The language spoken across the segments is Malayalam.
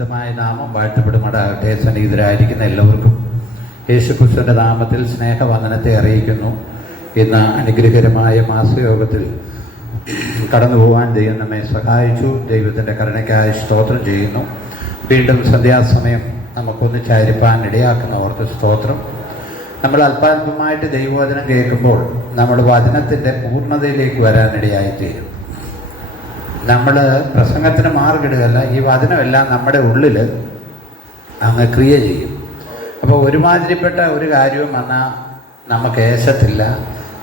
പരിശുദ്ധമായ നാമം വാഴ്ത്തപ്പെടുമാറാകട്ടെ. സന്നിഹിതരായിരിക്കുന്ന എല്ലാവർക്കും യേശുക്രിസ്തുവിൻ്റെ നാമത്തിൽ സ്നേഹവന്ദനത്തെ അറിയിക്കുന്നു. ഇന്ന് അനുഗ്രഹകരമായ മാസയോഗത്തിൽ കടന്നു പോകാൻ ദൈവം നമ്മെ സഹായിച്ചു. ദൈവത്തിൻ്റെ കരുണയ്ക്കായി സ്തോത്രം ചെയ്യുന്നു. വീണ്ടും സന്ധ്യാസമയം നമുക്കൊന്നിച്ചായിരിക്കാൻ ഇടയാക്കുന്ന ഓർത്ത് സ്തോത്രം. നമ്മൾ അല്പാൽപമായിട്ട് ദൈവവചനം കേൾക്കുമ്പോൾ നമ്മൾ വചനത്തിൻ്റെ പൂർണ്ണതയിലേക്ക് വരാനിടയായിത്തീരും. നമ്മൾ പ്രസംഗത്തിന് മാർഗിടുകയല്ല, ഈ വചനമെല്ലാം നമ്മുടെ ഉള്ളിൽ അങ്ങ് ക്രിയ ചെയ്യും. അപ്പോൾ ഒരുമാതിരിപ്പെട്ട ഒരു കാര്യവും വന്നാൽ നമുക്ക് ഏശത്തില്ല.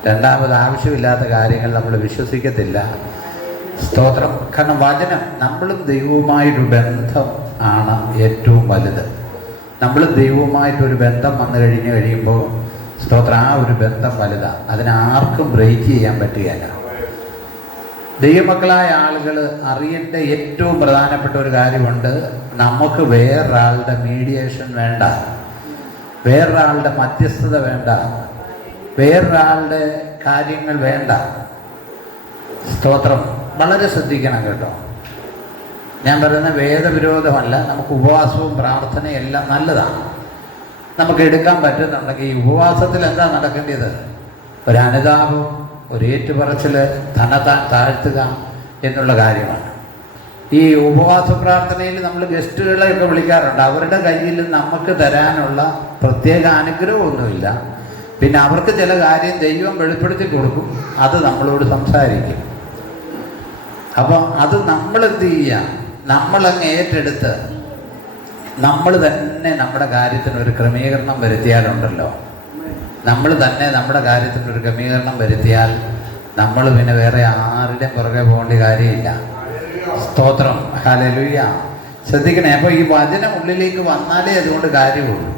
രണ്ടാമത് ആവശ്യമില്ലാത്ത കാര്യങ്ങൾ നമ്മൾ വിശ്വസിക്കത്തില്ല. സ്തോത്രം. കാരണം വചനം നമ്മളും ദൈവവുമായൊരു ബന്ധം ആണ് ഏറ്റവും വലുത്. നമ്മൾ ദൈവവുമായിട്ടൊരു ബന്ധം വന്നു കഴിയുമ്പോൾ സ്തോത്രം, ആ ഒരു ബന്ധം വലുതാണ്. അതിനാർക്കും ബ്രേക്ക് ചെയ്യാൻ പറ്റുകയില്ല. ദൈവമക്കളായ ആളുകൾ അറിയേണ്ട ഏറ്റവും പ്രധാനപ്പെട്ട ഒരു കാര്യമുണ്ട്. നമുക്ക് വേറൊരാളുടെ മീഡിയേഷൻ വേണ്ട, വേറൊരാളുടെ മധ്യസ്ഥത വേണ്ട, വേറൊരാളുടെ കാര്യങ്ങൾ വേണ്ട. സ്തോത്രം. വളരെ ശ്രദ്ധിക്കണം കേട്ടോ. ഞാൻ പറയുന്ന വേദവിരോധമല്ല. നമുക്ക് ഉപവാസവും പ്രാർത്ഥനയും എല്ലാം നല്ലതാണ്, നമുക്ക് എടുക്കാൻ പറ്റുന്നുണ്ടെങ്കിൽ. ഈ ഉപവാസത്തിൽ എന്താ നടക്കേണ്ടത്? ഒരു അനുതാപം, ഒരു ഏറ്റുപറച്ചിൽ, തന്നെത്താൻ താഴ്ത്തുക എന്നുള്ള കാര്യമാണ്. ഈ ഉപവാസ പ്രാർത്ഥനയിൽ നമ്മൾ ഗസ്റ്റുകളെയൊക്കെ വിളിക്കാറുണ്ട്. അവരുടെ കയ്യിൽ നമുക്ക് തരാനുള്ള പ്രത്യേക അനുഗ്രഹമൊന്നുമില്ല. പിന്നെ അവർക്ക് ചില കാര്യം ദൈവം വെളിപ്പെടുത്തി കൊടുക്കും, അത് നമ്മളോട് സംസാരിക്കും. അപ്പോൾ അത് നമ്മളെന്ത് ചെയ്യുക? നമ്മളങ്ങ് ഏറ്റെടുത്ത് നമ്മൾ തന്നെ നമ്മുടെ കാര്യത്തിനൊരു ക്രമീകരണം വരുത്തിയാലുണ്ടല്ലോ, നമ്മൾ തന്നെ നമ്മുടെ കാര്യത്തിനൊരു ക്രമീകരണം വരുത്തിയാൽ നമ്മൾ പിന്നെ വേറെ ആരുടെയും പുറകെ പോകേണ്ട കാര്യമില്ല. സ്തോത്രം. ഹല്ലേലൂയ. ശ്രദ്ധിക്കണേ. അപ്പോൾ ഈ വചനം ഉള്ളിലേക്ക് വന്നാലേ അതുകൊണ്ട് കാര്യമുള്ളൂ.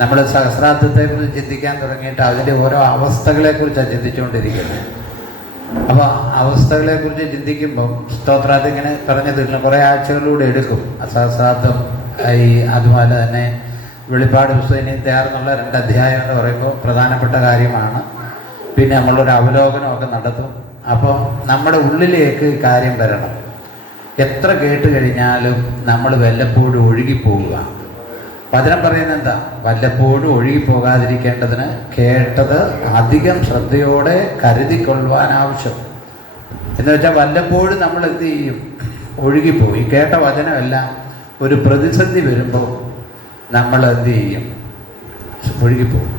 നമ്മൾ സഹസ്രാബ്ദത്തെക്കുറിച്ച് ചിന്തിക്കാൻ തുടങ്ങിയിട്ട് അതിൻ്റെ ഓരോ അവസ്ഥകളെക്കുറിച്ചാണ് ചിന്തിച്ചുകൊണ്ടിരിക്കുന്നത്. അപ്പോൾ അവസ്ഥകളെക്കുറിച്ച് ചിന്തിക്കുമ്പം സ്തോത്രം അതിങ്ങനെ പറഞ്ഞു തീർന്നു. കുറേ ആഴ്ചകളിലൂടെ എടുക്കും. സഹസ്രാബ്ദം അതുപോലെ തന്നെ വെളിപ്പാട് പുസ്തകം തയ്യാറെന്നുള്ള 2 അധ്യായം എന്ന് പറയുമ്പോൾ പ്രധാനപ്പെട്ട കാര്യമാണ്. പിന്നെ നമ്മളൊരു അവലോകനമൊക്കെ നടത്തും. അപ്പോൾ നമ്മുടെ ഉള്ളിലേക്ക് കാര്യം വരണം. എത്ര കേട്ട് കഴിഞ്ഞാലും നമ്മൾ വല്ലപ്പോഴും ഒഴുകിപ്പോവുക. വചനം പറയുന്നത് എന്താ? വല്ലപ്പോഴും ഒഴുകിപ്പോകാതിരിക്കേണ്ടതിന് കേട്ടത് അധികം ശ്രദ്ധയോടെ കരുതിക്കൊള്ളുവാൻ ആവശ്യം. എന്ന് വെച്ചാൽ വല്ലപ്പോഴും നമ്മൾ എന്ത് ചെയ്യും? ഒഴുകിപ്പോയി. കേട്ട വചനമെല്ലാം ഒരു പ്രതിസന്ധി വരുമ്പോൾ നമ്മൾ എന്ത് ചെയ്യും? ഒഴുകിപ്പോകും.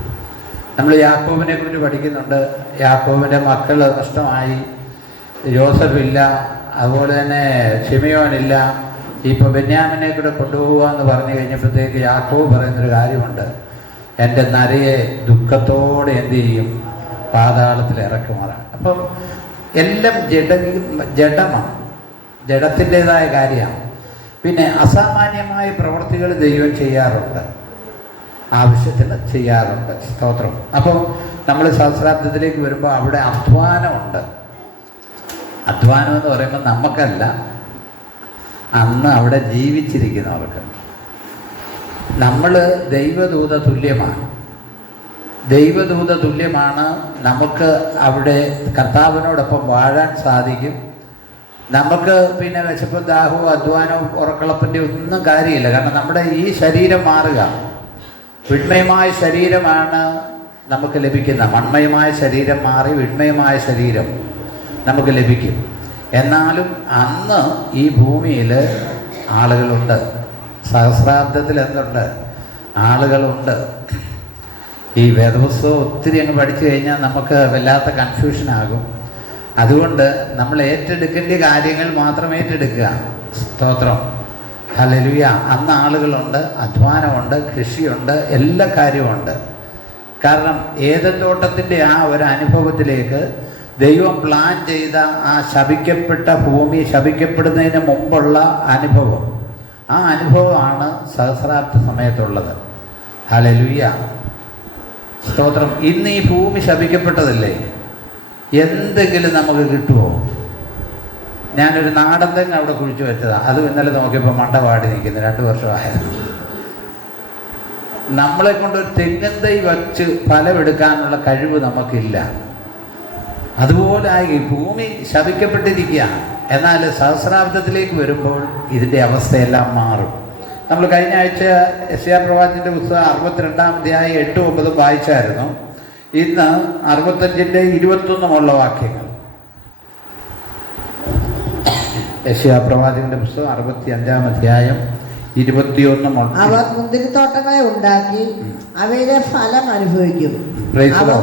നമ്മൾ യാക്കോബിനെ കുറിച്ച് പഠിക്കുന്നുണ്ട്. യാക്കോബിൻ്റെ മക്കൾ നഷ്ടമായി, യോസഫില്ല, അതുപോലെ തന്നെ ശിമയോനില്ല. ഇപ്പോൾ ബെന്യാമിനെ കൂടെ കൊണ്ടുപോകാമെന്ന് പറഞ്ഞു കഴിഞ്ഞപ്പോഴത്തേക്ക് യാക്കോബ് പറയുന്നൊരു കാര്യമുണ്ട്. എൻ്റെ നരയെ ദുഃഖത്തോടെ എന്ത് ചെയ്യും? പാതാളത്തിൽ ഇറക്കുമാറാണ്. അപ്പം എല്ലാം ജഡമാണ്, ജഡത്തിൻ്റെതായ കാര്യമാണ്. പിന്നെ അസാമാന്യമായ പ്രവൃത്തികൾ ദൈവം ചെയ്യാറുണ്ട്, ആവശ്യത്തിന് ചെയ്യാറുണ്ട്. സ്തോത്രം. അപ്പോൾ നമ്മൾ സഹസ്രാബ്ദത്തിലേക്ക് വരുമ്പോൾ അവിടെ അധ്വാനമുണ്ട്. അധ്വാനം എന്ന് പറയുമ്പോൾ നമുക്കല്ല, അന്ന് അവിടെ ജീവിച്ചിരിക്കുന്നവർക്ക്. നമ്മൾ ദൈവദൂത തുല്യമാണ്. ദൈവദൂത തുല്യമാണ്. നമുക്ക് അവിടെ കർത്താവിനോടൊപ്പം വാഴാൻ സാധിക്കും. നമുക്ക് പിന്നെ വിശപ്പും ദാഹവും അധ്വാനവും ഉറക്കളപ്പിൻ്റെ ഒന്നും കാര്യമില്ല. കാരണം നമ്മുടെ ഈ ശരീരം മാറുക. വിണ്മയമായ ശരീരമാണ് നമുക്ക് ലഭിക്കുന്ന. മൺമയമായ ശരീരം മാറി വിണ്മയമായ ശരീരം നമുക്ക് ലഭിക്കും. എന്നാലും അന്ന് ഈ ഭൂമിയിൽ ആളുകളുണ്ട്. സഹസ്രാബ്ദത്തിൽ എന്തുണ്ട്? ആളുകളുണ്ട്. ഈ വേദപുസ്തകം ഒത്തിരി അങ്ങ് പഠിച്ചു കഴിഞ്ഞാൽ നമുക്ക് വല്ലാത്ത കൺഫ്യൂഷനാകും. അതുകൊണ്ട് നമ്മൾ ഏറ്റെടുക്കേണ്ട കാര്യങ്ങൾ മാത്രം ഏറ്റെടുക്കുക. സ്തോത്രം. ഹല്ലേലൂയ. അന്ന് ആളുകളുണ്ട്, അധ്വാനമുണ്ട്, കൃഷിയുണ്ട്, എല്ലാ കാര്യമുണ്ട്. കാരണം ഏദൻ തോട്ടത്തിൻ്റെ ആ ഒരു അനുഭവത്തിലേക്ക് ദൈവം പ്ലാൻ ചെയ്ത ആ ശപിക്കപ്പെട്ട ഭൂമി, ശപിക്കപ്പെടുന്നതിന് മുമ്പുള്ള അനുഭവം, ആ അനുഭവമാണ് സഹസ്രാബ്ദ സമയത്തുള്ളത്. ഹല്ലേലൂയ. സ്തോത്രം. ഇന്ന് ഈ ഭൂമി ശപിക്കപ്പെട്ടതല്ലേ? എന്തെങ്കിലും നമുക്ക് കിട്ടുമോ? ഞാനൊരു നാടൻ തെങ്ങ് അവിടെ കുഴിച്ചു വെച്ചതാണ്. അത് ഇന്നലെ നോക്കിയപ്പോൾ മണ്ട പാടി നിൽക്കുന്നു. 2 വർഷമായത്. നമ്മളെ കൊണ്ടൊരു തെങ്ങിൻ തൈ വച്ച് ഫലമെടുക്കാനുള്ള കഴിവ് നമുക്കില്ല. അതുപോലെ ഈ ഭൂമി ശപിക്കപ്പെട്ടിരിക്കുകയാണ്. എന്നാൽ സഹസ്രാബ്ദത്തിലേക്ക് വരുമ്പോൾ ഇതിൻ്റെ അവസ്ഥയെല്ലാം മാറും. നമ്മൾ കഴിഞ്ഞ ആഴ്ച യെശയ്യാ പ്രവാചകന്റെ പുസ്തകം 62-ാം അധ്യായം 8-9 വായിച്ചായിരുന്നു. ഇന്ന് 65-ന്റെ 21 വാക്യങ്ങൾ. യെശയ്യാ പ്രവാചകന്റെ പുസ്തകം 65-ാം അധ്യായം 21. അവർ മുന്തിരിത്തോട്ടങ്ങളെ ഉണ്ടാക്കി അവയുടെ ഫലം അനുഭവിക്കും. അവർ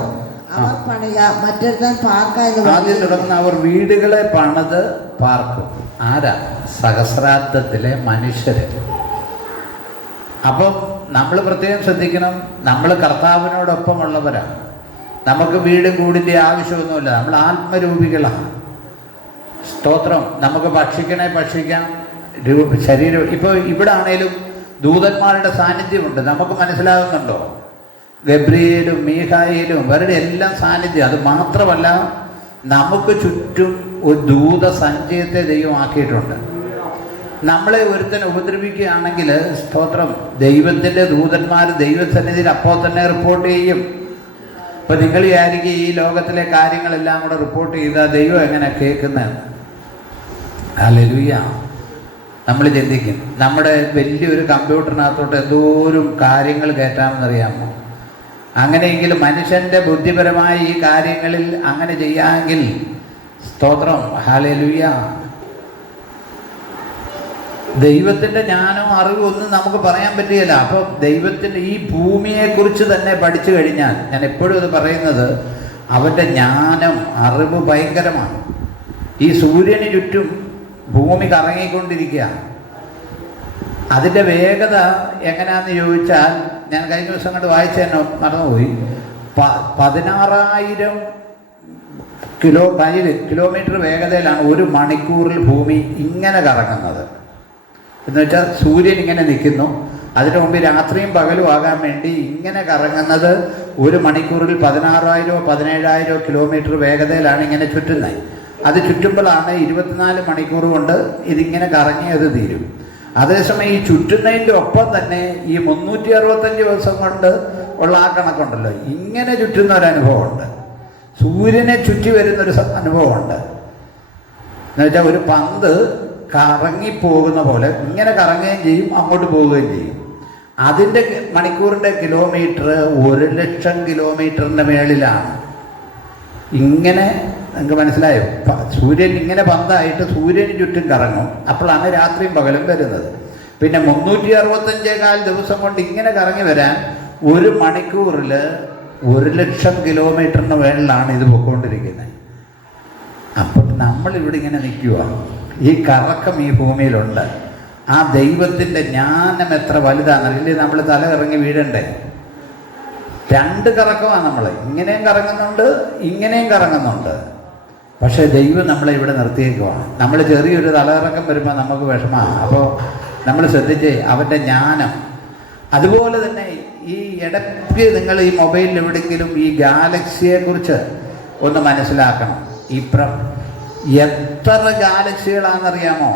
പണിയ മറ്റൊരുത്തൻ പാർക്കായി. ആദ്യം തുടങ്ങുന്ന അവർ വീടുകളെ പണിത് പാർക്കും. ആരാ? സഹസ്രാബ്ദത്തിലെ മനുഷ്യര്. അപ്പം നമ്മൾ പ്രത്യേകം ശ്രദ്ധിക്കണം, നമ്മൾ കർത്താവിനോടൊപ്പമുള്ളവരാണ്. നമുക്ക് വീടും കൂടിൻ്റെ ആവശ്യമൊന്നുമില്ല. നമ്മൾ ആത്മരൂപികളാണ്. സ്തോത്രം. നമുക്ക് ഭക്ഷിക്കാം, ശരീരം. ഇപ്പോൾ ഇവിടെ ആണേലും ദൂതന്മാരുടെ സാന്നിധ്യമുണ്ട്. നമുക്ക് മനസ്സിലാകുന്നുണ്ടോ? ഗബ്രിയേലും മീഖായേലും അവരുടെ എല്ലാം സാന്നിധ്യം. അത് മാത്രമല്ല, നമുക്ക് ചുറ്റും ഒരു ദൂത സഞ്ചയത്തെ ദൈവമാക്കിയിട്ടുണ്ട്. നമ്മളെ ഒരുത്തനെ ഉപദ്രവിക്കുകയാണെങ്കിൽ സ്തോത്രം, ദൈവത്തിൻ്റെ ദൂതന്മാർ ദൈവസന്നിധിയിൽ അപ്പോൾ തന്നെ റിപ്പോർട്ട് ചെയ്യും. ഇപ്പം നിങ്ങൾ വിചാരിക്കും ഈ ലോകത്തിലെ കാര്യങ്ങളെല്ലാം കൂടെ റിപ്പോർട്ട് ചെയ്താൽ ദൈവം എങ്ങനെ കേൾക്കുന്നതെന്ന്. ഹല്ലേലൂയ. നമ്മൾ ചിന്തിക്കും, നമ്മുടെ വലിയൊരു കമ്പ്യൂട്ടറിനകത്തോട്ട് എന്തോരം കാര്യങ്ങൾ കയറ്റാമെന്നറിയാമോ? അങ്ങനെയെങ്കിലും മനുഷ്യൻ്റെ ബുദ്ധിപരമായ ഈ കാര്യങ്ങളിൽ അങ്ങനെ ചെയ്യാമെങ്കിൽ സ്തോത്രം, ഹല്ലേലൂയ, ദൈവത്തിൻ്റെ ജ്ഞാനവും അറിവും ഒന്നും നമുക്ക് പറയാൻ പറ്റുകയില്ല. അപ്പം ദൈവത്തിൻ്റെ ഈ ഭൂമിയെക്കുറിച്ച് തന്നെ പഠിച്ചു കഴിഞ്ഞാൽ, ഞാൻ എപ്പോഴും ഇത് പറയുന്നത്, അവൻ്റെ ജ്ഞാനം അറിവ് ഭയങ്കരമാണ്. ഈ സൂര്യന് ചുറ്റും ഭൂമി കറങ്ങിക്കൊണ്ടിരിക്കുക. അതിൻ്റെ വേഗത എങ്ങനെയാണെന്ന് ചോദിച്ചാൽ, ഞാൻ കഴിഞ്ഞ ദിവസം കണ്ട് വായിച്ചു തന്നെ മറന്നുപോയി. 16,000 കിലോമീറ്റർ വേഗതയിലാണ് ഒരു മണിക്കൂറിൽ ഭൂമി ഇങ്ങനെ കറങ്ങുന്നത്. എന്ന് വെച്ചാൽ സൂര്യൻ ഇങ്ങനെ നിൽക്കുന്നു, അതിനു മുമ്പ് രാത്രിയും പകലും ആകാൻ വേണ്ടി ഇങ്ങനെ കറങ്ങുന്നത് ഒരു മണിക്കൂറിൽ 16,000 17,000 കിലോമീറ്റർ വേഗതയിലാണ് ഇങ്ങനെ ചുറ്റുന്നത്. അത് ചുറ്റുമ്പോഴാണ് 24 മണിക്കൂർ കൊണ്ട് ഇതിങ്ങനെ കറങ്ങി അത് തീരും. അതേസമയം ഈ ചുറ്റുന്നതിൻ്റെ ഒപ്പം തന്നെ ഈ 365 ദിവസം കൊണ്ട് ഉള്ള ആ കണക്കുണ്ടല്ലോ, ഇങ്ങനെ ചുറ്റുന്ന ഒരനുഭവമുണ്ട്. സൂര്യനെ ചുറ്റി വരുന്നൊരു അനുഭവമുണ്ട്. എന്നുവെച്ചാൽ ഒരു പന്ത് കറങ്ങിപ്പോകുന്ന പോലെ ഇങ്ങനെ കറങ്ങുകയും ചെയ്യും, അങ്ങോട്ട് പോവുകയും ചെയ്യും. അതിൻ്റെ മണിക്കൂറിൻ്റെ കിലോമീറ്റർ 1,00,000 കിലോമീറ്ററിൻ്റെ മേളിലാണ്. ഇങ്ങനെ നിങ്ങൾക്ക് മനസ്സിലായോ? സൂര്യൻ ഇങ്ങനെ പന്തായിട്ട് സൂര്യന് ചുറ്റും കറങ്ങും. അപ്പോഴാണ് രാത്രിയും പകലും വരുന്നത്. പിന്നെ 365 ദിവസം കൊണ്ട് ഇങ്ങനെ കറങ്ങി വരാൻ ഒരു മണിക്കൂറിൽ 1,00,000 കിലോമീറ്ററിന് മേളിലാണ് ഇത് പൊയ്ക്കൊണ്ടിരിക്കുന്നത്. അപ്പം നമ്മളിവിടെ ഇങ്ങനെ നിൽക്കുക. ഈ കറക്കം ഈ ഭൂമിയിലുണ്ട്. ആ ദൈവത്തിൻ്റെ ജ്ഞാനം എത്ര വലുതാണെന്നറിയില്ലേ? നമ്മൾ തല ഇറങ്ങി വീഴണ്ടേ? 2 കറക്കമാണ് നമ്മൾ. ഇങ്ങനെയും കറങ്ങുന്നുണ്ട്, ഇങ്ങനെയും കറങ്ങുന്നുണ്ട്. പക്ഷേ ദൈവം നമ്മളെ ഇവിടെ നിർത്തിയേക്കുവാണ്. നമ്മൾ ചെറിയൊരു തലയിറക്കം വരുമ്പോൾ നമുക്ക് വിഷമമാണ്. അപ്പോൾ നമ്മൾ ശ്രദ്ധിച്ചേ അവൻ്റെ ജ്ഞാനം. അതുപോലെ തന്നെ ഈ ഇടയ്ക്ക് നിങ്ങൾ ഈ മൊബൈലിൽ എവിടെയെങ്കിലും ഈ ഗാലക്സിയെക്കുറിച്ച് ഒന്ന് മനസ്സിലാക്കണം. എത്ര ഗാലക്സികളാണെന്നറിയാമോ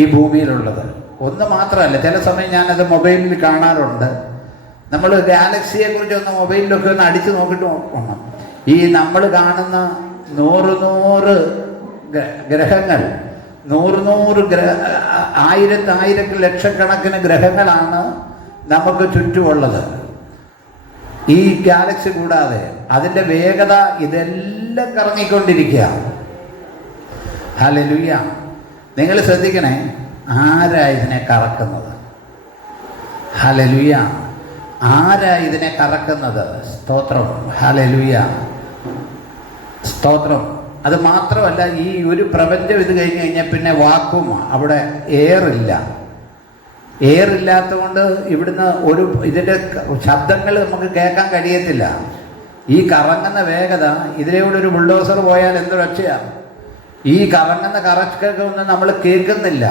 ഈ ഭൂമിയിലുള്ളത്? ഒന്ന് മാത്രമല്ല, ചില സമയം ഞാനത് മൊബൈലിൽ കാണാറുണ്ട്. നമ്മൾ ഗാലക്സിയെക്കുറിച്ച് ഒന്ന് മൊബൈലിലൊക്കെ ഒന്ന് അടിച്ചു നോക്കിയിട്ട് നോക്കണം. ഈ നമ്മൾ കാണുന്ന 100 ഗ്രഹങ്ങൾ, 100 ആയിരത്തി ലക്ഷക്കണക്കിന് ഗ്രഹങ്ങളാണ് നമുക്ക് ചുറ്റുമുള്ളത്. ഈ ഗാലക്സി കൂടാതെ അതിൻ്റെ വേഗത ഇതെല്ലാം കറങ്ങിക്കൊണ്ടിരിക്കുക. ഹല്ലേലൂയ. നിങ്ങൾ ശ്രദ്ധിക്കണേ, ആരാ ഇതിനെ കറക്കുന്നത്? ഹല്ലേലൂയ. ആരാ ഇതിനെ കറക്കുന്നത്? സ്തോത്രം, ഹല്ലേലൂയ, സ്തോത്രം. അത് മാത്രമല്ല, ഈ ഒരു പ്രപഞ്ചം ഇത് കഴിഞ്ഞ് കഴിഞ്ഞാൽ പിന്നെ വാക്വം, അവിടെ എയറില്ല. എയറില്ലാത്തതുകൊണ്ട് ഇവിടുന്ന് ഇതിൻ്റെ ശബ്ദങ്ങൾ നമുക്ക് കേൾക്കാൻ കഴിയത്തില്ല. ഈ കറങ്ങുന്ന വേഗത, ഇതിലൂടെ ഒരു ബുൾഡോസർ പോയാൽ എന്തൊരൊച്ചയാണ്. ഈ കറങ്ങുന്ന കറക്കൊക്കെ ഒന്നും നമ്മൾ കേൾക്കുന്നില്ല.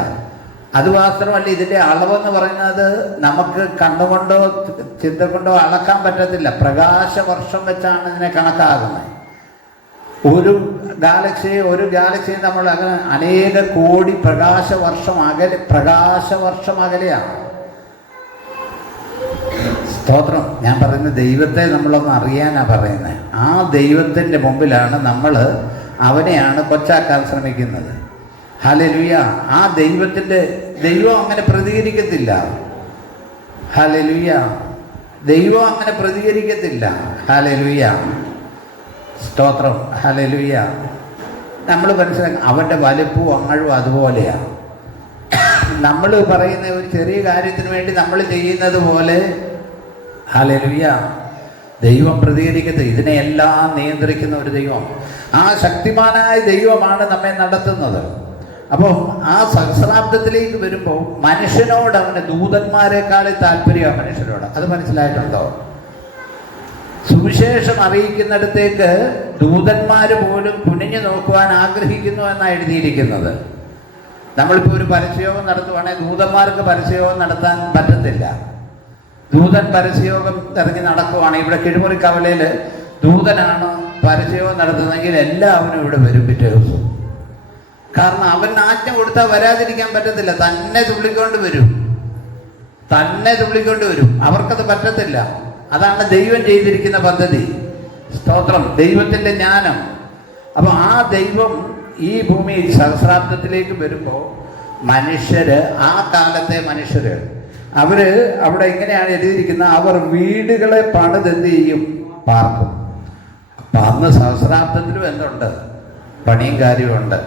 അതുമാത്രമല്ല, ഇതിൻ്റെ അളവെന്ന് പറയുന്നത് നമുക്ക് കണ്ണുകൊണ്ടോ ചിന്ത കൊണ്ടോ അളക്കാൻ പറ്റത്തില്ല. പ്രകാശവർഷം വെച്ചാണ് ഇതിനെ കണക്കാകുന്നത്. ഒരു ഗാലക്സി നമ്മൾ അങ്ങനെ അനേക കോടി പ്രകാശവർഷം അകലെയാണ്. സ്തോത്രം. ഞാൻ പറയുന്നത് ദൈവത്തെ നമ്മളൊന്ന് അറിയാനാണ് പറയുന്നത്. ആ ദൈവത്തിൻ്റെ മുമ്പിലാണ് നമ്മൾ അവനെയാണ് കൊച്ചാക്കാൻ ശ്രമിക്കുന്നത്. ഹല്ലേലൂയ. ആ ദൈവം അങ്ങനെ പ്രതികരിക്കത്തില്ല. ഹല്ലേലൂയ. ദൈവം അങ്ങനെ പ്രതികരിക്കത്തില്ല. ഹല്ലേലൂയ. സ്തോത്രം. ഹല്ലേലൂയ. നമ്മൾ മനസ്സിലാക്കണം, അവൻ്റെ വലുപ്പവും അങ്ങഴും അതുപോലെയാണ്. നമ്മൾ പറയുന്ന ഒരു ചെറിയ കാര്യത്തിന് വേണ്ടി നമ്മൾ ചെയ്യുന്നത് പോലെ ഹല്ലേലൂയ ദൈവം പ്രതികരിക്കത്തില്ല. ഇതിനെയെല്ലാം നിയന്ത്രിക്കുന്ന ഒരു ദൈവം, ആ ശക്തിമാനായ ദൈവമാണ് നമ്മെ നടത്തുന്നത്. അപ്പോൾ ആ സഹസ്രാബ്ദത്തിലേക്ക് വരുമ്പോൾ മനുഷ്യനോട് അവന് ദൂതന്മാരെക്കാളെ താല്പര്യമാണ് മനുഷ്യരോട്. അത് മനസ്സിലായിട്ടുണ്ടോ? സുവിശേഷം അറിയിക്കുന്നിടത്തേക്ക് ദൂതന്മാർ പോലും കുനിഞ്ഞു നോക്കുവാൻ ആഗ്രഹിക്കുന്നു എന്നാണ് എഴുതിയിരിക്കുന്നത്. നമ്മളിപ്പോൾ ഒരു പരസ്യയോഗം നടത്തുവാണെങ്കിൽ ദൂതന്മാർക്ക് പരസ്യയോഗം നടത്താൻ പറ്റത്തില്ല. ദൂതൻ പരസ്യയോഗം ഇറങ്ങി നടക്കുവാണെങ്കിൽ ഇവിടെ കിഴിമുറി കവലയിൽ ദൂതനാണ് പരസ്യയോഗം നടത്തുന്നതെങ്കിൽ എല്ലാവരും ഇവിടെ വരും പിറ്റേ ദിവസം. കാരണം അവൻ ആജ്ഞ കൊടുത്താൽ വരാതിരിക്കാൻ പറ്റത്തില്ല. തന്നെ തുള്ളിക്കൊണ്ട് വരും. അവർക്കത് പറ്റത്തില്ല. അതാണ് ദൈവം ചെയ്തിരിക്കുന്ന പദ്ധതി. സ്തോത്രം. ദൈവത്തിൻ്റെ ജ്ഞാനം. അപ്പോൾ ആ ദൈവം ഈ ഭൂമിയിൽ സഹസ്രാബ്ദത്തിലേക്ക് വരുമ്പോൾ ആ കാലത്തെ മനുഷ്യര് അവിടെ ഇങ്ങനെയാണ് എഴുതിയിരിക്കുന്നത്, അവർ വീടുകളെ പണിതെന്ത് ചെയ്യും? പാർക്കും. അപ്പം അന്ന് സഹസ്രാബ്ദത്തിലും എന്തുണ്ട്? പണിയും കാര്യമുണ്ട്.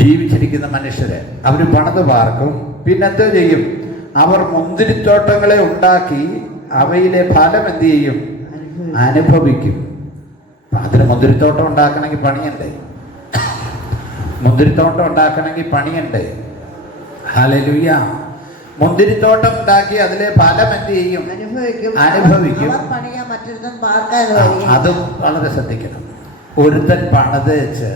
ജീവിച്ചിരിക്കുന്ന മനുഷ്യര് അവർ പണിത് പാർക്കും. പിന്നെന്ത് ചെയ്യും? അവർ മുന്തിരിത്തോട്ടങ്ങളെ ഉണ്ടാക്കി അവയിലെ ഫലം എന്ത് ചെയ്യും? അനുഭവിക്കും. അതിന് മുന്തിരിത്തോട്ടം ഉണ്ടാക്കണമെങ്കിൽ പണിയണ്ടേ? ഹല്ലേലൂയ. മുന്തിരിത്തോട്ടം ഉണ്ടാക്കി അതിലെ ഫലം എന്ത് ചെയ്യും? അനുഭവിക്കും. അതും വളരെ ശ്രദ്ധിക്കണം. ഒരുത്തൻ പണിത് വെച്ച്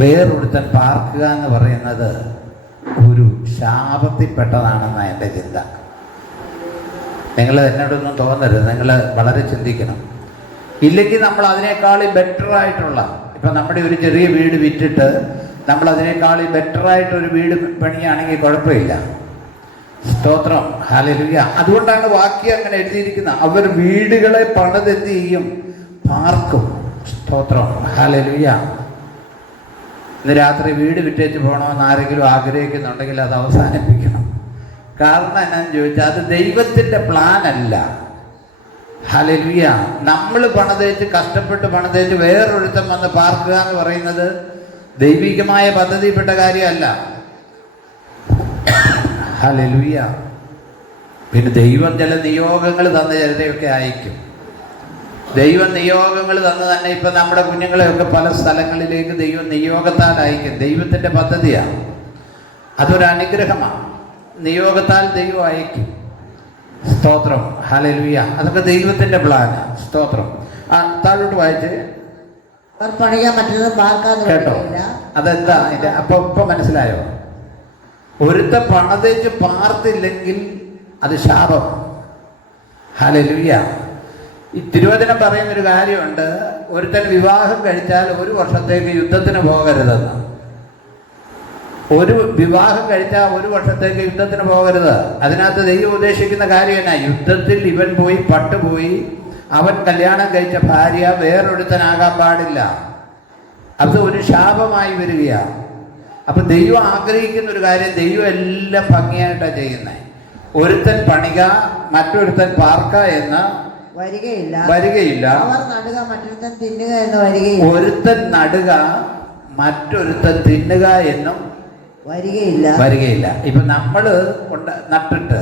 വേറൊരുത്തൻ പാർക്കുക എന്ന് പറയുന്നത് ഒരു ശാപത്തിൽപ്പെട്ടതാണെന്നാണ് എൻ്റെ ചിന്ത. നിങ്ങൾ എന്നോടൊന്നും തോന്നരുത്, നിങ്ങൾ വളരെ ചിന്തിക്കണം. ഇല്ലെങ്കിൽ നമ്മൾ അതിനേക്കാളും ബെറ്ററായിട്ടുള്ള, ഇപ്പം നമ്മുടെ ഒരു ചെറിയ വീട് വിറ്റിട്ട് നമ്മൾ അതിനേക്കാളും ബെറ്ററായിട്ടൊരു വീട് പണിയാണെങ്കിൽ കുഴപ്പമില്ല. സ്തോത്രം. ഹല്ലേലൂയ. അതുകൊണ്ടാണ് വാക്യം അങ്ങനെ എഴുതിയിരിക്കുന്നത്, അവർ വീടുകളെ പണിതെന്ത് ചെയ്യും? പാർക്കും. സ്തോത്രം. ഹല്ലേലൂയ. ഇന്ന് രാത്രി വീട് വിറ്റേച്ച് പോകണമെന്ന് ആരെങ്കിലും ആഗ്രഹിക്കുന്നുണ്ടെങ്കിൽ അത് അവസാനിപ്പിക്കണം. കാരണം എന്നാന്ന് ചോദിച്ചാൽ അത് ദൈവത്തിൻ്റെ പ്ലാൻ അല്ല. ഹല്ലേലൂയ. നമ്മൾ പണിതേച്ച് കഷ്ടപ്പെട്ട് പണിതേച്ച് വേറൊരുത്തം വന്ന് പാർക്കുക എന്ന് പറയുന്നത് ദൈവികമായ പദ്ധതിപ്പെട്ട കാര്യമല്ല. ഹല്ലേലൂയ. പിന്നെ ദൈവം ചില നിയോഗങ്ങൾ തന്ന ചിലരെയൊക്കെ അയക്കും. ദൈവം നിയോഗങ്ങൾ തന്ന് തന്നെ ഇപ്പം നമ്മുടെ കുഞ്ഞുങ്ങളെയൊക്കെ പല സ്ഥലങ്ങളിലേക്ക് ദൈവം നിയോഗത്താൽ അയക്കും. ദൈവത്തിൻ്റെ പദ്ധതിയാണ്. അതൊരു അനുഗ്രഹമാണ്. നിയോഗത്താൽ ദൈവം അയക്കും. സ്തോത്രം. ഹല്ലേലൂയ. അതൊക്കെ ദൈവത്തിൻ്റെ പ്ലാനാണ്. സ്തോത്രം. താഴോട്ട് വായിച്ച് കേട്ടോ. അതെന്താ അതിൻ്റെ? ഇപ്പൊ മനസ്സിലായോ? ഒരുത്ത പണതേച്ച് പാർത്തില്ലെങ്കിൽ അത് ശാപം. ഹല്ലേലൂയ. ഈ തിരുവചനം പറയുന്നൊരു കാര്യമുണ്ട്, ഒരുത്തൻ വിവാഹം കഴിച്ചാൽ 1 വർഷത്തേക്ക് യുദ്ധത്തിന് പോകരുതെന്ന്. വിവാഹം കഴിച്ചാൽ 1 വർഷത്തേക്ക് യുദ്ധത്തിന് പോകരുത്. അതിനകത്ത് ദൈവം ഉദ്ദേശിക്കുന്ന കാര്യം എന്നാ? യുദ്ധത്തിൽ ഇവൻ പോയി പട്ടുപോയി അവൻ കല്യാണം കഴിച്ച ഭാര്യ വേറൊരുത്തനാകാൻ പാടില്ല. അത് ഒരു ശാപമായി വരികയാണ്. അപ്പം ദൈവം ആഗ്രഹിക്കുന്ന ഒരു കാര്യം, ദൈവം എല്ലാം ഭംഗിയായിട്ടാണ് ചെയ്യുന്നത്. ഒരുത്തൻ പണിക മറ്റൊരുത്തൻ പാർക്ക എന്ന് വരികയില്ല. ഒരുത്തൻ നടുക മറ്റൊരുത്തൻ തിന്നുക എന്നും വരികയില്ല. ഇപ്പൊ നമ്മള് നട്ടിട്ട്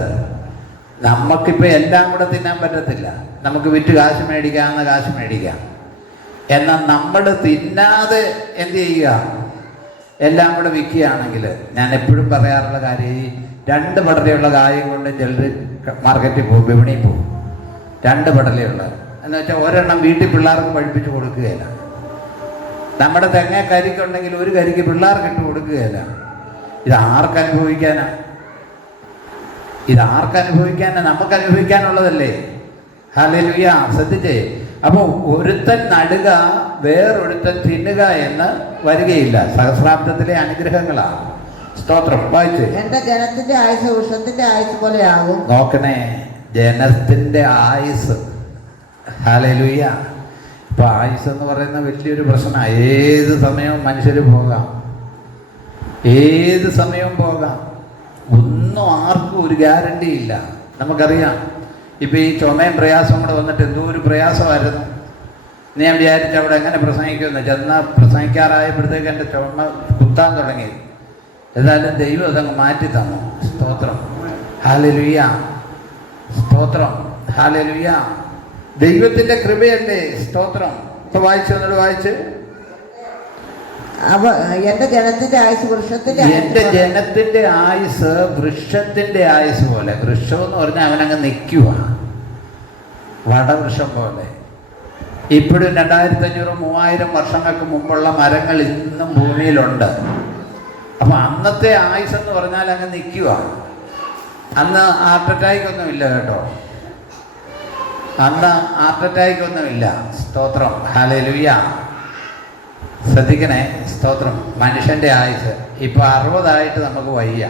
നമുക്കിപ്പോൾ എല്ലാം കൂടെ തിന്നാൻ പറ്റത്തില്ല. നമുക്ക് വിറ്റ് കാശ് മേടിക്കാം. എന്നാൽ നമ്മൾ തിന്നാതെ എന്ത് ചെയ്യുക? എല്ലാം കൂടെ വിൽക്കുകയാണെങ്കിൽ, ഞാൻ എപ്പോഴും പറയാറുള്ള കാര്യം, ഈ 2 പടലയുള്ള കാര്യം കൊണ്ട് ചിലർ മാർക്കറ്റിൽ പോകും, വിപണിയിൽ പോകും. 2 പടലയുള്ള എന്ന് വെച്ചാൽ ഒരെണ്ണം വീട്ടിൽ പിള്ളേർക്ക് പഠിപ്പിച്ച് കൊടുക്കുകയില്ല. നമ്മുടെ തെങ്ങ കരിക്കുണ്ടെങ്കിൽ ഒരു കരിക്ക് പിള്ളേർക്ക് ഇട്ട് കൊടുക്കുകയില്ല. ഇത് ആർക്കനുഭവിക്കാനാ? നമുക്ക് അനുഭവിക്കാനുള്ളതല്ലേ? ഹല്ലേലൂയ. ശ്രദ്ധിച്ചേ. അപ്പോൾ ഒരുത്തൻ നടുക വേറൊരുത്തൻ തിന്നുക എന്ന് വരികയില്ല. സഹസ്രാബ്ദത്തിലെ അനുഗ്രഹങ്ങളാണ്. സ്തോത്രം. വായിച്ച്. എന്റെ ജനത്തിന്റെ ആയുസ് വൃക്ഷത്തിന്റെ ആയുസ് പോലെയാകും. നോക്കണേ, ജനത്തിന്റെ ആയുസ്. ഹല്ലേലൂയ. ഇപ്പൊ ആയുസ് എന്ന് പറയുന്ന വലിയൊരു പ്രശ്നമാണ്. ഏത് സമയവും മനുഷ്യർ പോകാം, ഏത് സമയവും പോകാം. ഒന്നും ആർക്കും ഒരു ഗ്യാരണ്ടി ഇല്ല. നമുക്കറിയാം, ഇപ്പൊ ഈ ചുമയും പ്രയാസവും കൂടെ വന്നിട്ട് എന്തോ ഒരു പ്രയാസമായിരുന്നു. ഞാൻ വിചാരിച്ചു അവിടെ എങ്ങനെ പ്രസംഗിക്കുമെന്ന്. ചെന്നാൽ പ്രസംഗിക്കാറായപ്പോഴത്തേക്ക് എൻ്റെ ചുമ കുത്താൻ തുടങ്ങി. ഏതായാലും ദൈവം അതങ്ങ് മാറ്റി തന്നു. സ്തോത്രം, ഹല്ലേലൂയ, സ്തോത്രം, ഹല്ലേലൂയ. ദൈവത്തിന്റെ കൃപയല്ലേ, സ്തോത്രം. ഇപ്പൊ വായിച്ചു, ഒന്നുകൂടെ വായിച്ച്. എന്റെ ജനത്തിന്റെ ആയുസ് വൃക്ഷത്തിന്റെ എന്റെ ജനത്തിന്റെ ആയുസ് വൃക്ഷത്തിന്റെ ആയുസ് പോലെ. വൃക്ഷം എന്ന് പറഞ്ഞാൽ അവനങ്ങ് നിൽക്കുക, വടവൃക്ഷം പോലെ. ഇപ്പോഴും 2500-3000 വർഷങ്ങൾക്ക് മുമ്പുള്ള മരങ്ങൾ ഇന്നും ഭൂമിയിലുണ്ട്. അപ്പൊ അന്നത്തെ ആയുസ് എന്ന് പറഞ്ഞാൽ അങ്ങ് നിൽക്കുക. അന്ന് ഹാർട്ട് അറ്റാക്ക് ഒന്നുമില്ല കേട്ടോ, അന്ന് ഹാർട്ട് അറ്റാക്ക് ഒന്നുമില്ല. സ്തോത്രം, ഹല്ലേലൂയ. ശ്രദ്ധിക്കണേ, സ്തോത്രം. മനുഷ്യന്റെ ആയുസ് ഇപ്പൊ 60 നമുക്ക് വയ്യ.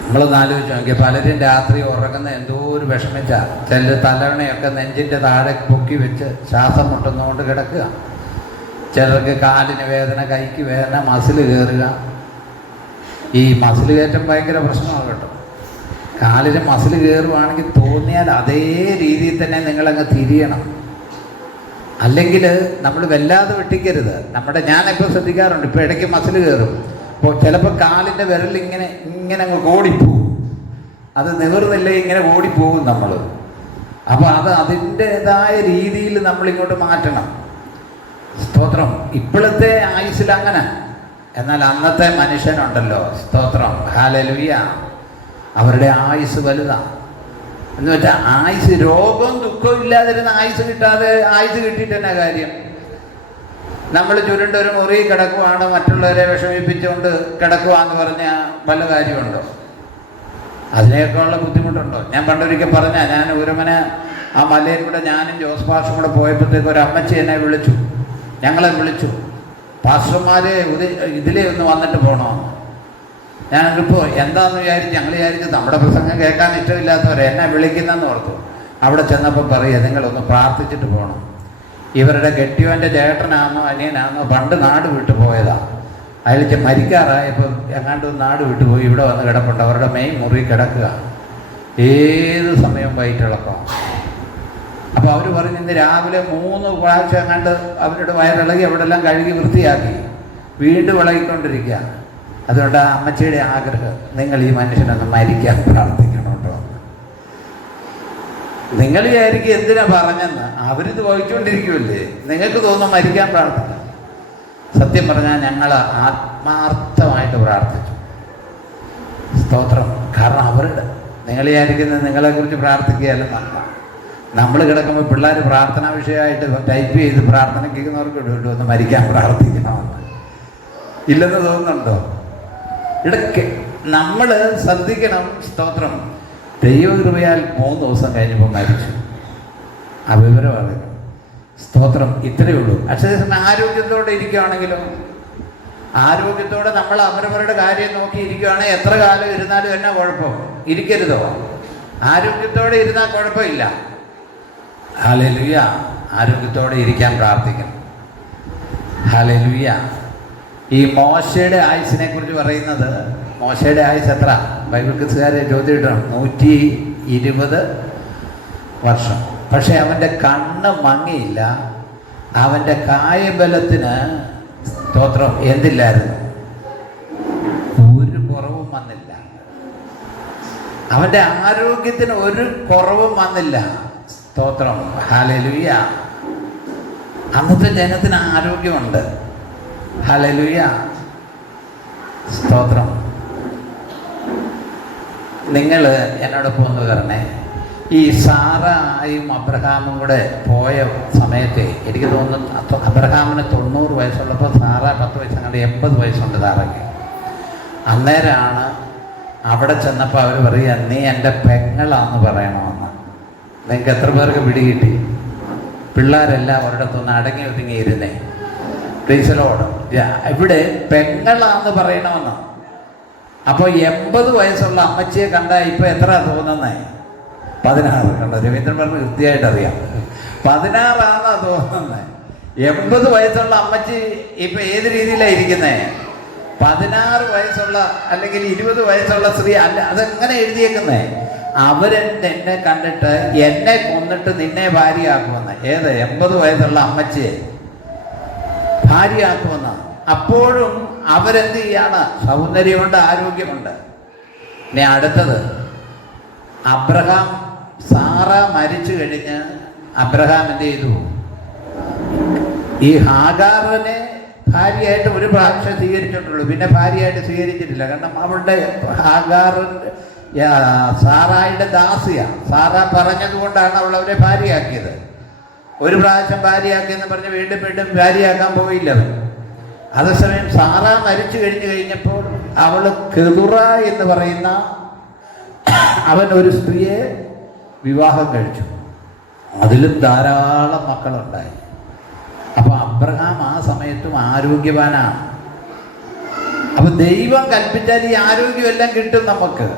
നമ്മളൊന്ന് ആലോചിച്ച് നോക്കിയ പലരും രാത്രി ഉറങ്ങുന്ന എന്തോ ഒരു വിഷമിച്ച. ചില തലവണയൊക്കെ നെഞ്ചിന്റെ താഴെ പൊക്കി വെച്ച് ശ്വാസം മുട്ടുന്നതുകൊണ്ട് കിടക്കുക. ചിലർക്ക് കാലിന് വേദന, കൈക്ക് വേദന, മസിൽ കയറുക. ഈ മസിൽ കയറ്റം ഭയങ്കര പ്രശ്നമാണ് കേട്ടോ. കാലിന് മസിൽ കയറുവാണെങ്കിൽ തോന്നിയാൽ അതേ രീതിയിൽ തന്നെ നിങ്ങളങ്ങ് തിരിയണം. അല്ലെങ്കിൽ നമ്മൾ വല്ലാതെ വെട്ടിക്കരുത്. ഞാനിപ്പോൾ ശ്രദ്ധിക്കാറുണ്ട്, ഇപ്പോൾ ഇടയ്ക്ക് മസിൽ കയറും. അപ്പോൾ ചിലപ്പോൾ കാലിൻ്റെ വിരൽ ഇങ്ങനെ അങ്ങ് ഓടിപ്പോവും. അത് നിവർന്നില്ലേ, ഇങ്ങനെ ഓടിപ്പോവും നമ്മൾ. അപ്പോൾ അതിൻ്റെതായ രീതിയിൽ നമ്മളിങ്ങോട്ട് മാറ്റണം. സ്തോത്രം. ഇപ്പോഴത്തെ ആയുസ്സിൽ അങ്ങനെ. എന്നാൽ അന്നത്തെ മനുഷ്യനുണ്ടല്ലോ, സ്തോത്രം, ഹല്ലേലൂയ, അവരുടെ ആയുസ് വലുതാണ്. എന്ന് വെച്ചാൽ ആയുസ്, രോഗവും ദുഃഖവും ഇല്ലാതിരുന്ന ആയുസ് കിട്ടാതെ ആയുസ് കിട്ടിയിട്ട് തന്നെ കാര്യം. നമ്മൾ ചുരുണ്ടൊരു മുറി കിടക്കുവാണ്, മറ്റുള്ളവരെ വിഷമിപ്പിച്ചുകൊണ്ട് കിടക്കുവാന്ന് പറഞ്ഞാൽ വല്ല കാര്യമുണ്ടോ? അതിനേക്കാളുള്ള ബുദ്ധിമുട്ടുണ്ടോ? ഞാൻ പണ്ടൊരിക്കൽ ഞാൻ ഊരമന ആ മലയിൽ കൂടെ ഞാനും ജോസ് പാസ്റ്ററും കൂടെ പോയപ്പോഴത്തേക്ക് ഒരു അമ്മച്ചി എന്നെ വിളിച്ചു, ഞങ്ങളെ വിളിച്ചു. പാസ്റ്റർമാരെ ഇതിലേ ഒന്ന് വന്നിട്ട് പോകണമെന്ന്. ഞാനിപ്പോൾ എന്താണെന്ന് വിചാരിച്ചു. ഞങ്ങൾ വിചാരിച്ചു നമ്മുടെ പ്രസംഗം കേൾക്കാൻ ഇഷ്ടമില്ലാത്തവരെ എന്നെ വിളിക്കുന്നെന്ന് ഓർത്തു. അവിടെ ചെന്നപ്പോൾ പറയുക, നിങ്ങളൊന്ന് പ്രാർത്ഥിച്ചിട്ട് പോകണം. ഇവരുടെ കെട്ടിയവൻ്റെ ചേട്ടനാണെന്നോ അനിയനാണെന്നോ പണ്ട് നാട് വിട്ടു പോയതാണ്. അതിൽ മരിക്കാറായപ്പോൾ എങ്ങാണ്ട് നാട് വിട്ടുപോയി ഇവിടെ വന്ന് കിടപ്പുണ്ട്. അവരുടെ മെയിൻ മുറി കിടക്കുക, ഏത് സമയം വയറ്റിളക്കം. അപ്പോൾ അവർ പറഞ്ഞു, ഇന്ന് രാവിലെ 3 പ്രാവശ്യം എങ്ങാണ്ട് അവരുടെ വയറിളകി അവിടെ എല്ലാം കഴുകി വൃത്തിയാക്കി വീണ്ടും ഇളകിക്കൊണ്ടിരിക്കുക. അതുകൊണ്ട് ആ അമ്മച്ചിയുടെ ആഗ്രഹം, നിങ്ങൾ ഈ മനുഷ്യനൊന്ന് മരിക്കാൻ പ്രാർത്ഥിക്കണം കേട്ടോ. നിങ്ങൾ വിചാരിക്കും എന്തിനാ പറഞ്ഞെന്ന്. അവരിത് വഹിച്ചുകൊണ്ടിരിക്കുമല്ലേ, നിങ്ങൾക്ക് തോന്നും മരിക്കാൻ പ്രാർത്ഥിക്കണം. സത്യം പറഞ്ഞാൽ ഞങ്ങൾ ആത്മാർത്ഥമായിട്ട് പ്രാർത്ഥിച്ചു. സ്തോത്രം. കാരണം അവരുടെ, നിങ്ങൾ വിചാരിക്കുന്നത് നിങ്ങളെക്കുറിച്ച് പ്രാർത്ഥിക്കുകയല്ല. നമ്മൾ കിടക്കുമ്പോൾ പിള്ളേർ പ്രാർത്ഥനാ വിഷയമായിട്ട് ടൈപ്പ് ചെയ്ത് പ്രാർത്ഥനയ്ക്കുന്നവർക്ക് ഇടും, ഒന്ന് മരിക്കാൻ പ്രാർത്ഥിക്കണമെന്ന്. ഇല്ലെന്ന് തോന്നുന്നുണ്ടോ? ഇടയ്ക്ക് നമ്മൾ ശ്രദ്ധിക്കണം. സ്തോത്രം. ദൈവകൃപയാൽ 3 ദിവസം കഴിഞ്ഞപ്പോൾ മരിച്ചു. ആ വിവരം അറിയണം. സ്തോത്രം. ഇത്രയേ ഉള്ളൂ. പക്ഷേ ആരോഗ്യത്തോടെ ഇരിക്കുകയാണെങ്കിലും, ആരോഗ്യത്തോടെ നമ്മൾ അവരവരുടെ കാര്യം നോക്കി ഇരിക്കുകയാണെങ്കിൽ എത്ര കാലം ഇരുന്നാലും എന്നാ കുഴപ്പം? ഇരിക്കരുതോ? ആരോഗ്യത്തോടെ ഇരുന്നാൽ കുഴപ്പമില്ല. ഹല്ലേലൂയ. ആരോഗ്യത്തോടെ ഇരിക്കാൻ പ്രാർത്ഥിക്കണം. ഹല്ലേലൂയ. ഈ മോശയുടെ ആയുസിനെ കുറിച്ച് പറയുന്നത്, മോശയുടെ ആയുസ് എത്ര? ബൈബിൾ ക്വിസുകാരെ ചോദ്യം 120 വർഷം. പക്ഷെ അവൻ്റെ കണ്ണ് മങ്ങിയില്ല. അവൻ്റെ കായബലത്തിന്, സ്തോത്രം, എന്തില്ലായിരുന്നു? ഒരു കുറവും വന്നില്ല. അവൻ്റെ ആരോഗ്യത്തിന് ഒരു കുറവും വന്നില്ല. സ്തോത്രം. ഹല്ലേലൂയ. അന്നത്തെ ജനത്തിന് ആരോഗ്യമുണ്ട്. ഹല്ലേലൂയ. സ്തോത്രം. നിങ്ങൾ എന്നോടൊപ്പം ഒന്ന് വരണേ. ഈ സാറായും അബ്രഹാമും കൂടെ പോയ സമയത്തെ എനിക്ക് തോന്നുന്നു അബ്രഹാമിന് 90 വയസ്സുള്ളപ്പോൾ സാറ 10 വയസ്സങ്ങാണ്ട് 80 വയസ്സുണ്ട് സാറയ്ക്ക്. അന്നേരമാണ് അവിടെ ചെന്നപ്പോൾ അവർ പറയുക, നീ എൻ്റെ പെങ്ങളാന്ന് പറയണമെന്ന്. നിങ്ങൾക്ക് എത്ര പേർക്ക് പിടികിട്ടി? പിള്ളേരെല്ലാം ഒരിടത്തൊന്ന് അടങ്ങി ഒതുങ്ങിയിരുന്നേ. പ്രീസലോട് ഇവിടെ പെങ്ങളാന്ന് പറയണമെന്ന്. അപ്പോൾ 80 വയസ്സുള്ള അമ്മച്ചിയെ കണ്ടാൽ ഇപ്പം എത്ര തോന്നുന്നേ? 16. കണ്ടോ? രവീന്ദ്രൻ പറഞ്ഞ് കൃത്യമായിട്ട് അറിയാം. 16 തോന്നുന്നത്. 80 വയസ്സുള്ള അമ്മച്ചി ഇപ്പൊ ഏത് രീതിയിലാണ് ഇരിക്കുന്നേ? 16 വയസ്സുള്ള അല്ലെങ്കിൽ 20 വയസ്സുള്ള സ്ത്രീ അല്ല. അതെങ്ങനെ എഴുതിയേക്കുന്നേ? എന്നെ കണ്ടിട്ട് എന്നെ കൊന്നിട്ട് നിന്നെ ഭാര്യയാക്കുമെന്ന്. ഏത് 80 വയസ്സുള്ള അമ്മച്ചിയെ ഭാര്യയാക്കുമെന്ന്. അപ്പോഴും അവരെന്ത് ചെയ്യാണ്? സൗന്ദര്യമുണ്ട്, ആരോഗ്യമുണ്ട്. ഇനി അടുത്തത്, അബ്രഹാം സാറ മരിച്ചു കഴിഞ്ഞ് അബ്രഹാം എന്ത് ചെയ്തു? ഈ ഹാഗാറിനെ ഭാര്യയായിട്ട് ഒരു പ്രാവശ്യം സ്വീകരിച്ചിട്ടുള്ളൂ, പിന്നെ ഭാര്യയായിട്ട് സ്വീകരിച്ചിട്ടില്ല. കാരണം അവളുടെ ഹാഗാറിൻ്റെ സാറായുടെ ദാസിയാണ്. സാറ പറഞ്ഞതുകൊണ്ടാണ് അവൾ അവരെ ഭാര്യയാക്കിയത്. ഒരു പ്രാവശ്യം ഭാര്യയാക്കിയെന്ന് പറഞ്ഞ് വീണ്ടും വീണ്ടും ഭാര്യയാക്കാൻ പോയില്ല അവൻ. അതേസമയം സാറ മരിച്ചു കഴിഞ്ഞപ്പോൾ അവൾ കെതുറ എന്ന് പറയുന്ന അവൻ ഒരു സ്ത്രീയെ വിവാഹം കഴിച്ചു. അതിലും ധാരാളം മക്കളുണ്ടായി. അപ്പൊ അബ്രഹാം ആ സമയത്തും ആരോഗ്യവാനാണ്. അപ്പൊ ദൈവം കൽപ്പിച്ചാൽ ഈ ആരോഗ്യമെല്ലാം കിട്ടും നമുക്ക്.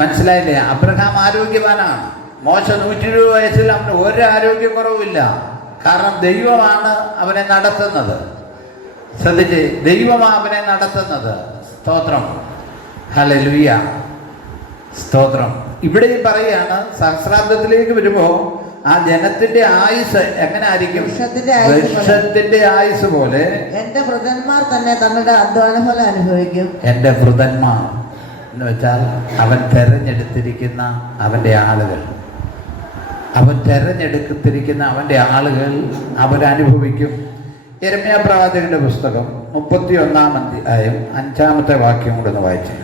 മനസ്സിലായില്ലേ? അബ്രഹാം ആരോഗ്യവാനാണ്. മോശ 120 വയസ്സിൽ അവന് ഒരു ആരോഗ്യക്കുറവില്ല. കാരണം ദൈവമാണ് അവനെ നടത്തുന്നത്. ശ്രദ്ധിച്ച്, ദൈവമാണ് അവനെ നടത്തുന്നത്. സ്തോത്രം, ഹല്ലേലൂയ, സ്തോത്രം. ഇവിടെ പറയുകയാണ്, സഹസ്രാബ്ദത്തിലേക്ക് വരുമ്പോൾ ആ ജനത്തിന്റെ ആയുസ് എങ്ങനെ ആയിരിക്കും? വൃക്ഷത്തിന്റെ ആയുസ് പോലെ എന്റെ വൃതന്മാർ തന്നെ തങ്ങളുടെ അധ്വാനഫലം അനുഭവിക്കും. എന്റെ വൃതന്മാർ എന്ന് വെച്ചാൽ അവൻ തെരഞ്ഞെടുത്തിരിക്കുന്ന അവന്റെ ആളുകൾ, അവന്റെ ആളുകൾ അവരനുഭവിക്കും. യെരമ്യാ പ്രവാചകന്റെ പുസ്തകം 31-ാം അധ്യായം 5-ാമത്തെ വാക്യം കൂടെ ഒന്ന് വായിച്ചു.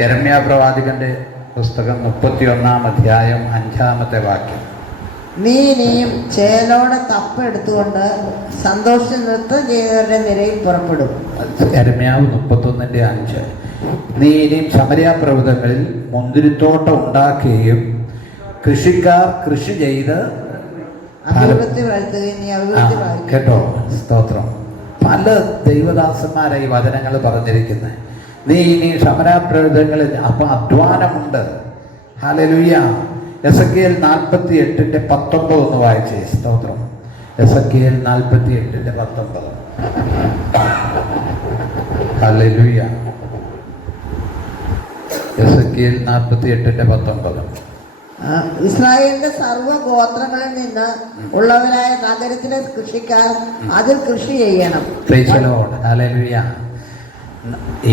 യെരമ്യാ പ്രവാചകന്റെ പുസ്തകം 31-ാം അധ്യായം 5-ാമത്തെ വാക്യം. നീ ഇനിയും ചേലോടെ കപ്പെടുത്തുകൊണ്ട് സന്തോഷിച്ച് നൃത്തം ചെയ്തവരുടെ നിരയിൽ പുറപ്പെടും. യെരമ്യാവ് 31-5. നീ ഇനിയും ശമര്യാപർവ്വതങ്ങളിൽ മുന്തിരിത്തോട്ടം ഉണ്ടാക്കുകയും കൃഷിക്കാർ കൃഷി ചെയ്ത് അഭിവൃദ്ധി വരുത്തുകയും നീ അഭിവൃദ്ധി പ്രാപിക്കും. കേട്ടോ, സ്തോത്രം. പല ദൈവദാസന്മാരായി വചനങ്ങൾ പറഞ്ഞിരിക്കുന്നത്. നീ ഇനി ശമര്യാപർവ്വതങ്ങളിൽ, അപ്പൊ അധ്വാനമുണ്ട്. ഹല്ലേലൂയ. എസെക്കിയേൽ 48:19 ഒന്ന് വായിച്ചേ. സ്തോത്രം. എസെക്കിയേൽ 48:19. ഹല്ലേലൂയ. എസെക്കിയേൽ 48:19. ഇസ്രായേലിന്റെ സർവ്വഗോത്രങ്ങളിൽ നിന്ന് ഉള്ളവരായ നഗരത്തിലെ കൃഷിക്കാർ അതിൽ കൃഷി ചെയ്യണം. ഹല്ലേലൂയ.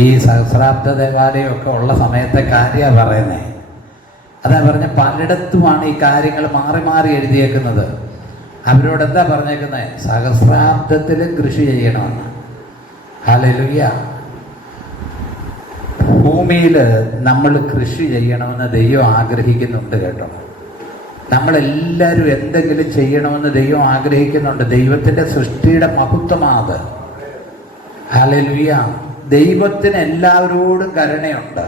ഈ സഹസ്രാബ്ദ ദേവാലയമൊക്കെ ഉള്ള സമയത്തെ കാര്യമാണ് പറയുന്നത്. അതാ പറഞ്ഞ, പലയിടത്തുമാണ് ഈ കാര്യങ്ങൾ മാറി മാറി എഴുതിയേക്കുന്നത്. അവരോട് എന്താ പറഞ്ഞേക്കുന്നത്? സഹസ്രാബ്ദത്തിലും കൃഷി ചെയ്യണമെന്ന്. ഹല്ലേലൂയ. ഭൂമിയിൽ നമ്മൾ കൃഷി ചെയ്യണമെന്ന് ദൈവം ആഗ്രഹിക്കുന്നുണ്ട്. കേട്ടോ, നമ്മളെല്ലാവരും എന്തെങ്കിലും ചെയ്യണമെന്ന് ദൈവം ആഗ്രഹിക്കുന്നുണ്ട്. ദൈവത്തിൻ്റെ സൃഷ്ടിയുടെ മഹത്വമാത്. ഹല്ലേലൂയ. ദൈവത്തിന് എല്ലാവരോടും കരുണയുണ്ട്.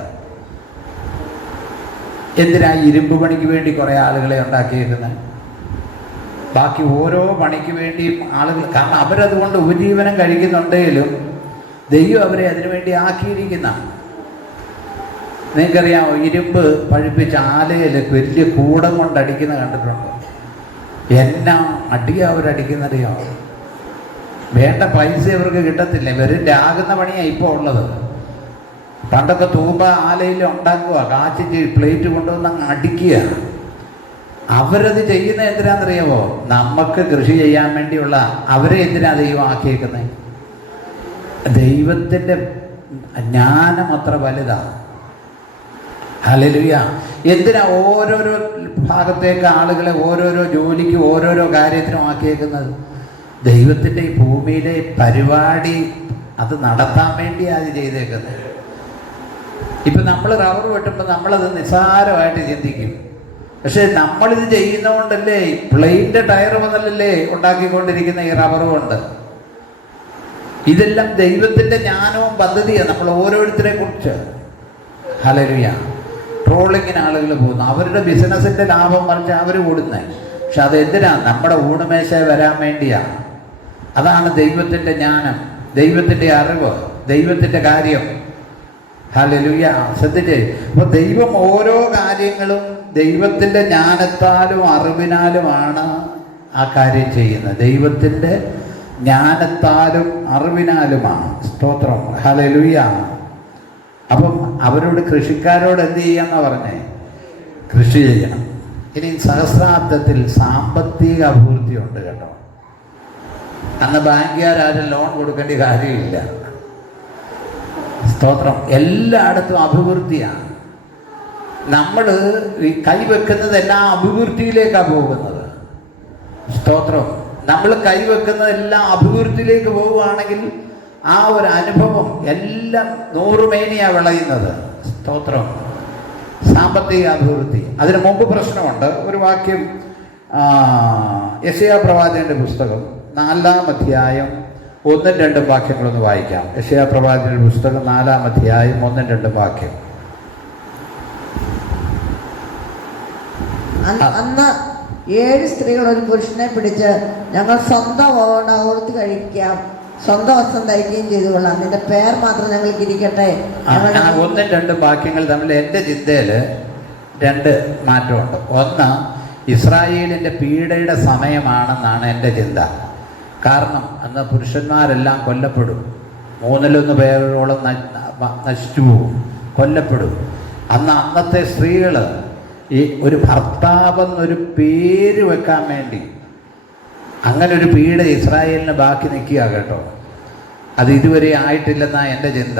എന്തിനാ ഇരുമ്പ് പണിക്ക് വേണ്ടി കുറേ ആളുകളെ ഉണ്ടാക്കിയേക്കുന്നത്? ബാക്കി ഓരോ പണിക്ക് വേണ്ടിയും ആളുകൾ, കാരണം അവരതുകൊണ്ട് ഉപജീവനം കഴിക്കുന്നുണ്ടെങ്കിലും ദൈവം അവരെ അതിനുവേണ്ടി ആക്കിയിരിക്കുന്ന. നിങ്ങൾക്കറിയാമോ, ഇരുമ്പ് പഴിപ്പിച്ച ആലയിൽ വലിയ കൂടം കൊണ്ടടിക്കുന്ന കണ്ടിട്ടുണ്ടോ? എന്നാ അടിയാ അവരടിക്കുന്നറിയാമോ? വേണ്ട പൈസ അവർക്ക് കിട്ടത്തില്ല. വെറും രാകുന്ന പണിയാണ് ഇപ്പോൾ ഉള്ളത്. പണ്ടൊക്കെ തൂമ്പ ആലയിൽ ഉണ്ടാക്കുക, കാച്ചിച്ച് പ്ലേറ്റ് കൊണ്ടുവന്ന് അങ്ങ് അടിക്കുക. അവരത് ചെയ്യുന്നത് എന്തിനാണെന്നറിയാമോ? നമുക്ക് കൃഷി ചെയ്യാൻ വേണ്ടിയുള്ള. അവരെ എന്തിനാ ദൈവം ആക്കിയേക്കുന്നത്? ദൈവത്തിൻ്റെ ജ്ഞാനം അത്ര വലുതാണ്. ഹല്ലേലൂയ. എന്തിനാ ഓരോരോ ഭാഗത്തേക്ക് ആളുകളെ ഓരോരോ ജോലിക്ക് ഓരോരോ കാര്യത്തിനും ആക്കിയേക്കുന്നത്? ദൈവത്തിൻ്റെ ഈ ഭൂമിയിലെ പരിപാടി അത് നടത്താൻ വേണ്ടിയാണ് അത് ചെയ്തേക്കുന്നത്. ഇപ്പം നമ്മൾ റബ്ബർ വെട്ടുമ്പോൾ നമ്മളത് നിസ്സാരമായിട്ട് ചിന്തിക്കും. പക്ഷെ നമ്മളിത് ചെയ്യുന്നതുകൊണ്ടല്ലേ പ്ലെയിൻ്റെ ടയർ മുതലല്ലേ ഉണ്ടാക്കിക്കൊണ്ടിരിക്കുന്ന ഈ റബ്ബർ കൊണ്ട്. ഇതെല്ലാം ദൈവത്തിൻ്റെ ജ്ഞാനവും പദ്ധതിയാണ് നമ്മൾ ഓരോരുത്തരെ കുറിച്ച്. ഹല്ലേലൂയ. ട്രോളിങ്ങിന് ആളുകൾ പോകുന്നു, അവരുടെ ബിസിനസ്സിൻ്റെ ലാഭം മറിച്ച് അവർ കൂടുന്നത്. പക്ഷെ അതെന്തിനാ? നമ്മുടെ ഊണുമേശ വരാൻ വേണ്ടിയാണ്. അതാണ് ദൈവത്തിൻ്റെ ജ്ഞാനം, ദൈവത്തിൻ്റെ അറിവ്, ദൈവത്തിൻ്റെ കാര്യം. ഹല്ലേലൂയ. ശ്രദ്ധിച്ചേ. അപ്പോൾ ദൈവം ഓരോ കാര്യങ്ങളും ദൈവത്തിൻ്റെ ജ്ഞാനത്താലും അറിവിനാലുമാണ് ആ കാര്യം ചെയ്യുന്നത്. ദൈവത്തിൻ്റെ ജ്ഞാനത്താലും അറിവിനാലുമാണ്. സ്തോത്രം, ഹല്ലേലൂയ. അപ്പം അവരോട്, കൃഷിക്കാരോട് എന്ത് ചെയ്യാന്നാ പറഞ്ഞേ? കൃഷി ചെയ്യണം. ഇനി സഹസ്രാബ്ദത്തിൽ സാമ്പത്തിക അഭിവൃദ്ധിയുണ്ട് കേട്ടോ. അന്ന് ബാങ്കുകാരും ലോൺ കൊടുക്കേണ്ട കാര്യമില്ല. സ്തോത്രം, എല്ലായിടത്തും അഭിവൃദ്ധിയാണ്. നമ്മൾ ഈ കൈവെക്കുന്നതെല്ലാം അഭിവൃദ്ധിയിലേക്കാണ് പോകുന്നത്. സ്തോത്രം, നമ്മൾ കൈവെക്കുന്നതെല്ലാം അഭിവൃദ്ധിയിലേക്ക് പോവുകയാണെങ്കിൽ ആ ഒരു അനുഭവം എല്ലാം നൂറുമേനിയാണ് വിളയുന്നത്. സ്തോത്രം, സാമ്പത്തിക അഭിവൃദ്ധി. അതിന് മുമ്പ് പ്രശ്നമുണ്ട്. ഒരു വാക്യം യെശയ്യാ പ്രവാചകന്റെ പുസ്തകം 4-ാം അധ്യായം 1-2 വാക്യങ്ങളൊന്ന് വായിക്കാം. യെശയ്യാ പ്രവാചകന്റെ പുസ്തകം 4-ാം അധ്യായം 1-2 വാക്യം. അന്ന് 7 സ്ത്രീകൾ ഒരു പുരുഷനെ പിടിച്ച്, ഞങ്ങൾ സ്വന്തം ഓർത്ത് കഴിക്കാം, സ്വന്തം വസ്ത്രം ധരിക്കുകയും ചെയ്തു കൊള്ളാം, നിന്റെ പേർ മാത്രം ഞങ്ങൾക്ക് ഇരിക്കട്ടെ. 1-2 വാക്യങ്ങൾ തമ്മിൽ എൻ്റെ ചിന്തയിൽ 2 മാറ്റമുണ്ട്. ഒന്ന്, ഇസ്രായേലിൻ്റെ പീഡയുടെ സമയമാണെന്നാണ് എൻ്റെ ചിന്ത. കാരണം അന്ന് പുരുഷന്മാരെല്ലാം കൊല്ലപ്പെടും. 1/3 പേരോളം നശിച്ചു പോകും, കൊല്ലപ്പെടും. അന്നത്തെ സ്ത്രീകൾ ഈ ഒരു ഭർത്താവെന്നൊരു പേര് വെക്കാൻ വേണ്ടി അങ്ങനെ ഒരു പീഡ ഇസ്രായേലിന് ബാക്കി നിൽക്കുക കേട്ടോ. അത് ഇതുവരെ ആയിട്ടില്ലെന്നാണ് എൻ്റെ ചിന്ത.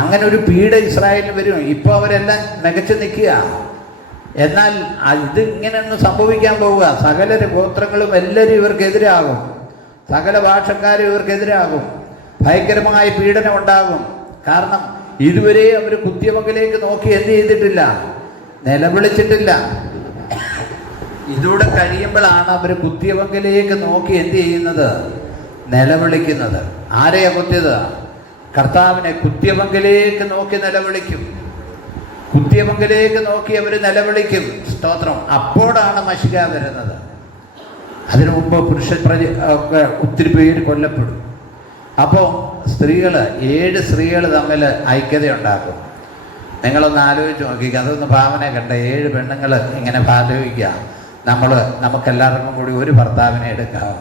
അങ്ങനെ ഒരു പീഡ ഇസ്രായേലിന് വരും. ഇപ്പോൾ അവരെല്ലാം മികച്ചു നിൽക്കുക. എന്നാൽ ഇത് ഇങ്ങനെയൊന്നും സംഭവിക്കാൻ പോവുക. സകല ഗോത്രങ്ങളും എല്ലാവരും ഇവർക്കെതിരാകും. സകല ഭാഷക്കാരും ഇവർക്കെതിരാകും. ഭയങ്കരമായ പീഡനം ഉണ്ടാകും. കാരണം ഇതുവരെ അവർ കുത്തിയമംഗലേക്ക് നോക്കി എന്ത് ചെയ്തിട്ടില്ല? നിലവിളിച്ചിട്ടില്ല. ഇതൂടെ കഴിയുമ്പോഴാണ് അവർ കുത്തിയമംഗലേക്ക് നോക്കി എന്ത് ചെയ്യുന്നത്? നിലവിളിക്കുന്നത്. ആരെയാ കുത്തിയത്? കർത്താവിനെ. കുത്തിയമംഗലേക്ക് നോക്കി നിലവിളിക്കും. കുത്തിയമംഗലേക്ക് നോക്കി അവർ നിലവിളിക്കും. സ്തോത്രം. അപ്പോഴാണ് മശിക വരുന്നത്. അതിനു മുമ്പ് ഒക്കെ ഒത്തിരി പേര് കൊല്ലപ്പെടും. അപ്പോൾ 7 സ്ത്രീകൾ തമ്മിൽ ഐക്യതയുണ്ടാക്കും. നിങ്ങളൊന്ന് ആലോചിച്ച് നോക്കിക്കുക. അതൊന്ന് ഭാവന കണ്ട. 7 പെണ്ണുങ്ങൾ ഇങ്ങനെ ആലോചിക്കുക, നമുക്കെല്ലാവർക്കും കൂടി ഒരു ഭർത്താവിനെ എടുക്കാം.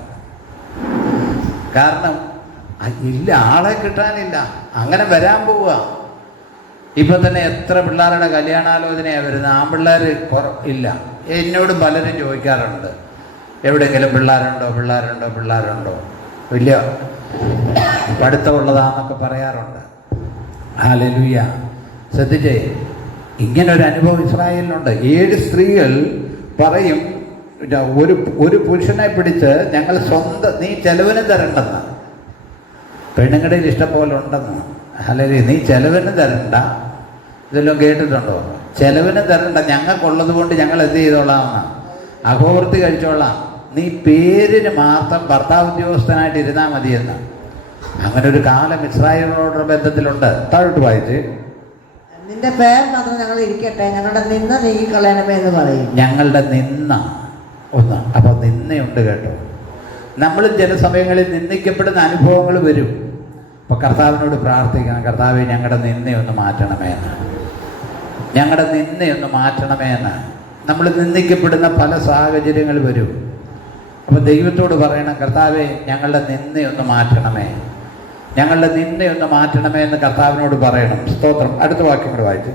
കാരണം ഇല്ല, ആളെ കിട്ടാനില്ല. അങ്ങനെ വരാൻ പോവുക. ഇപ്പം തന്നെ എത്ര പിള്ളേരുടെ കല്യാണാലോചനയാണ് വരുന്നത്. ആൺപിള്ളേർ ഇല്ല. എന്നോടും പലരും ചോദിക്കാറുണ്ട്, എവിടെയെങ്കിലും പിള്ളേരുണ്ടോ? വലിയ പഠിത്തമുള്ളതാന്നൊക്കെ പറയാറുണ്ട്. ഹല്ലേലൂയ. ശ്രദ്ധിച്ചേ, ഇങ്ങനൊരു അനുഭവം ഇസ്രായേലിനുണ്ട്. 7 സ്ത്രീകൾ പറയും, ഒരു പുരുഷനെ പിടിച്ച് ഞങ്ങൾ നീ ചെലവിന് തരണ്ടെന്ന്. പെണ്ണുങ്ങളുടെ ഇഷ്ടം പോലെ ഉണ്ടെന്ന്. അല്ലെങ്കിൽ നീ ചെലവിന് തരണ്ട. ഇതെല്ലാം കേട്ടിട്ടുണ്ടോ? ചെലവിന് തരണ്ട, ഞങ്ങൾക്കുള്ളത് കൊണ്ട് ഞങ്ങൾ എന്ത് ചെയ്തോളാമെന്ന്, അഘോർത്തി കഴിച്ചോളാം. നീ പേരിന് മാത്രം ഭർത്താവ് ഉദ്യോഗസ്ഥനായിട്ട് ഇരുന്നാൽ മതിയെന്ന്. അങ്ങനെ ഒരു കാലം ഇസ്രായേലിനോടുള്ള ബന്ധത്തിലുണ്ട്. താഴോട്ട് വായിച്ച്, നിന്റെ പേർ മാത്രം ഞങ്ങൾ ഇരിക്കട്ടെ, ഞങ്ങളുടെ നിന്ന നീക്കിക്കളയണമേ എന്ന് പറയും. ഞങ്ങളുടെ നിന്ന ഒന്ന്. അപ്പൊ നിന്നയുണ്ട് കേട്ടോ. നമ്മൾ ചില സമയങ്ങളിൽ നിന്ദിക്കപ്പെടുന്ന അനുഭവങ്ങൾ വരും. അപ്പൊ കർത്താവിനോട് പ്രാർത്ഥിക്കണം, കർത്താവെ ഞങ്ങളുടെ നിന്നയൊന്ന് മാറ്റണമേന്ന്, ഞങ്ങളുടെ നിന്നയൊന്ന് മാറ്റണമേന്ന്. നമ്മൾ നിന്ദിക്കപ്പെടുന്ന പല സാഹചര്യങ്ങൾ വരും. അപ്പൊ ദൈവത്തോട് പറയണം, കർത്താവെ ഞങ്ങളുടെ നിന്നയൊന്ന് മാറ്റണമേ, ഞങ്ങളുടെ നിന്നയൊന്ന് മാറ്റണമേ എന്ന് കർത്താവിനോട് പറയണം. സ്തോത്രം. അടുത്ത വാക്യം കൂടെ വായിച്ചു.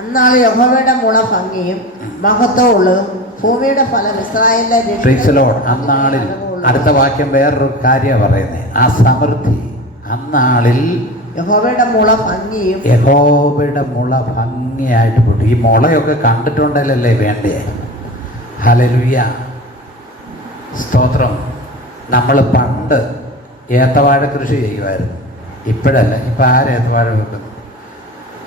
അന്നാൾ യഹോവയുടെ മുള ഭംഗിയും മഹത്വവും ഉള്ളതും ഭൂമിയുടെ ഫലം ഇസ്രായേലിലെ. അന്നാളിൽ, അടുത്ത വാക്യം വേറൊരു കാര്യമാണ് പറയുന്നത്. ആ സമൃദ്ധി അന്നാളിൽ യഹോവയുടെ മുള ഭംഗിയും, യഹോവയുടെ മുള ഭംഗിയായിട്ട് പൊട്ടി. ഈ മുളയൊക്കെ കണ്ടിട്ടുണ്ടല്ലേ വേണ്ടേ? ഹല്ലേലൂയ. സ്തോത്രം. നമ്മൾ പണ്ട് ഏത്തവാഴ കൃഷി ചെയ്യുമായിരുന്നു. ഇപ്പോഴല്ല. ഇപ്പം ആര് ഏത്തവാഴ വെക്കുന്നു?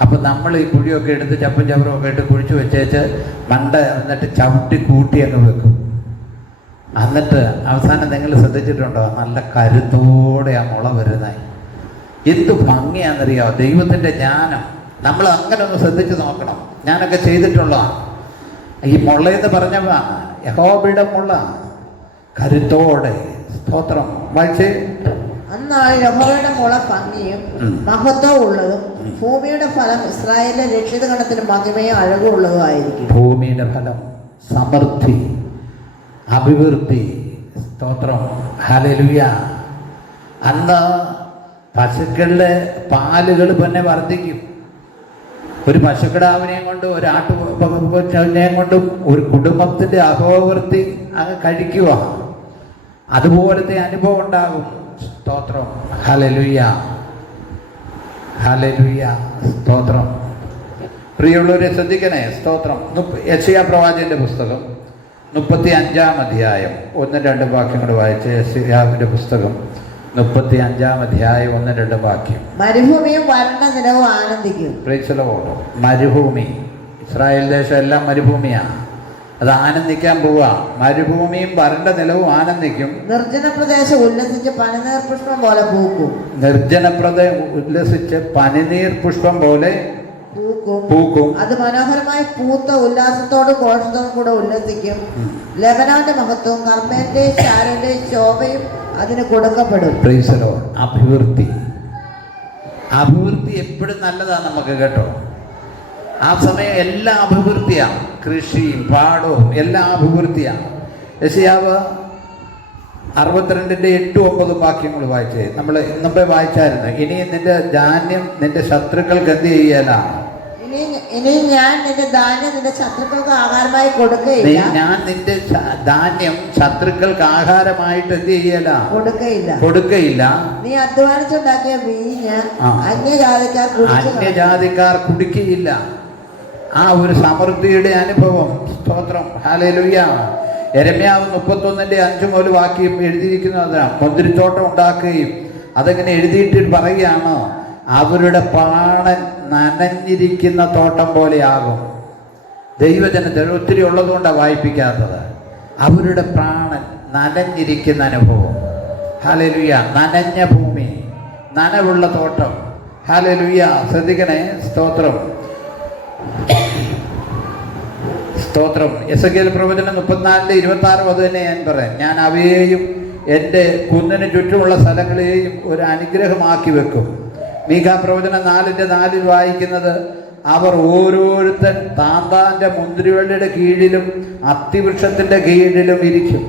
അപ്പം നമ്മൾ ഈ കുഴിയൊക്കെ എടുത്ത് ചപ്പും ചവറും ഒക്കെ ഇട്ട് കുഴിച്ച് വെച്ചേച്ച് എന്നിട്ട് ചവിട്ടി കൂട്ടി അങ്ങ് വെക്കും. എന്നിട്ട് അവസാനം നിങ്ങൾ ശ്രദ്ധിച്ചിട്ടുണ്ടോ? നല്ല കരുത്തോടെ ആ മുള വരുന്നത്. എന്ത് ഭംഗിയാണെന്നറിയാമോ? ദൈവത്തിൻ്റെ ജ്ഞാനം. നമ്മൾ അങ്ങനെ ഒന്ന് ശ്രദ്ധിച്ച് നോക്കണം. ഞാനൊക്കെ ചെയ്തിട്ടുള്ളതാണ്. ഈ മുളയെന്ന് പറഞ്ഞതാണ് യഹോവയുടെ മുള, കരുത്തോടെ. സ്തോത്രം. വായിച്ചേ. അന്നാൾ യഹോവയുടെ മുള ഭംഗിയും മഹത്വവും ഉള്ളതും ഭൂമിയുടെ ഫലം ഇസ്രായേലിലെ രക്ഷിത ഗണത്തിന് മഹിമയും അഴകുള്ളതുമായിരിക്കും. ഭൂമിയുടെ ഫലം സമൃദ്ധി, അഭിവൃദ്ധി. സ്തോത്രം. ഹല്ലേലൂയ. അന്ന് പശുക്കളുടെ പാലുകൾ പിന്നെ വർദ്ധിക്കും. ഒരു പശുക്കിടാവിനെയും കൊണ്ട് ഒരാട്ടുനെയും കൊണ്ടും ഒരു കുടുംബത്തിൻ്റെ അഭിവൃദ്ധി അങ്ങ് കഴിക്കുക. അതുപോലത്തെ അനുഭവം ഉണ്ടാകും. സ്തോത്രം. ഹല്ലേലൂയ. ഹല്ലേലൂയ. സ്തോത്രം. പ്രിയമുള്ളവരെ ശ്രദ്ധിക്കണേ. സ്തോത്രം. യെശയ്യാ പ്രവാചകന്റെ പുസ്തകം 35-ാം അധ്യായം 1-2 വാക്യങ്ങൾ വായിച്ച്. യെശയ്യാവിന്റെ പുസ്തകം 35-ാം അധ്യായം 1-2 വാക്യം. മരുഭൂമിയും വരണ്ട നിലവും ആനന്ദിക്കും. Praise the Lord. മരുഭൂമി, ഇസ്രായേൽ ദേശം എല്ലാം മരുഭൂമിയാണ്. അത് ആനന്ദിക്കാൻ പോവുക. മരുഭൂമിയും വരണ്ട നിലവും ആനന്ദിക്കും. നിർജ്ജന പ്രദേശം ഉല്ലസിച്ച് പനിനീർ പുഷ്പം പോലെ പൂക്കും. നിർജ്ജന പ്രദേശം ഉല്ലസിച്ച് പനിനീർ പുഷ്പം പോലെ പൂക്കും. അത് മനോഹരമായി പൂത്ത ഉല്ലാസത്തോടും ഘോഷത്തോടും കൂടെ ഉല്ലസിക്കും. ലെബനോന്റെ മഹത്വവും കർമ്മേന്റെയും ശാരന്റെയും ശോഭയും അതിന് കൊടുക്കപ്പെടും. Price the Lord. അഭിവൃദ്ധി, അഭിവൃദ്ധി എപ്പോഴും നല്ലതാണ് നമുക്ക് കേട്ടോ. ആ സമയം എല്ലാം അഭിവൃദ്ധിയാണ്. കൃഷിയും പാടവും എല്ലാം അഭിവൃദ്ധിയാണ്. യെശയ്യാവ് 62-ന്റെ 8-9 വാക്യങ്ങൾ വായിച്ചേ. നമ്മൾ ഇന്നത്തെ വായിച്ചായിരുന്നു. ഇനി നിന്റെ ധാന്യം നിന്റെ ശത്രുക്കൾക്ക് എന്ത് ചെയ്യാനാണ്? ഇനി ഞാൻ നിന്റെ ധാന്യം നിന്റെ ശത്രുക്കൾക്ക് ആഹാരമായി കൊടുക്കുകയില്ല. ഞാൻ നിന്റെ ധാന്യം ശത്രുക്കൾക്ക് ആഹാരമായിട്ട് എന്ത് ചെയ്യല? കൊടുക്കയില്ല. നീ അധ്വാനിച്ചുണ്ടാക്കിയ വീഞ്ഞ് അന്യജാതിക്കാർ കുടിക്കുകയില്ല. ആ ഒരു സമൃദ്ധിയുടെ അനുഭവം. സ്തോത്രം. ഹല്ലേലൂയ. യെരമ്യാവ് 31-5 മുതൽ വാക്യം എഴുതിയിരിക്കുന്നതാണ്. മുന്തിരിത്തോട്ടം ഉണ്ടാക്കുകയും അതെങ്ങനെ എഴുതിയിട്ട് പറയുകയാണ്, അവരുടെ പ്രാണൻ നനഞ്ഞിരിക്കുന്ന തോട്ടം പോലെയാകും. ദൈവജനത്തിൽ ഒത്തിരി ഉള്ളതുകൊണ്ടാണ് വായിപ്പിക്കാത്തത്. അവരുടെ പ്രാണൻ നനഞ്ഞിരിക്കുന്ന അനുഭവം. ഹല്ലേലൂയ. നനഞ്ഞ ഭൂമി, നനവുള്ള തോട്ടം. ഹല്ലേലൂയ. ശ്രദ്ധിക്കണേ. സ്തോത്രം. സ്തോത്രം. യെശയ്യാ പ്രവചനം 34-26 അത് തന്നെ ഞാൻ പറയാം. ഞാൻ അവയെയും എൻ്റെ കുന്നിന് ചുറ്റുമുള്ള സ്ഥലങ്ങളെയും ഒരു അനുഗ്രഹമാക്കി വെക്കും. മീഖാ പ്രവചനം 4-4 വായിക്കുന്നത്, അവർ ഓരോരുത്തൻ താന്താൻ്റെ മുന്തിരിവള്ളിയുടെ കീഴിലും അത്തിവൃക്ഷത്തിൻ്റെ കീഴിലും ഇരിക്കും.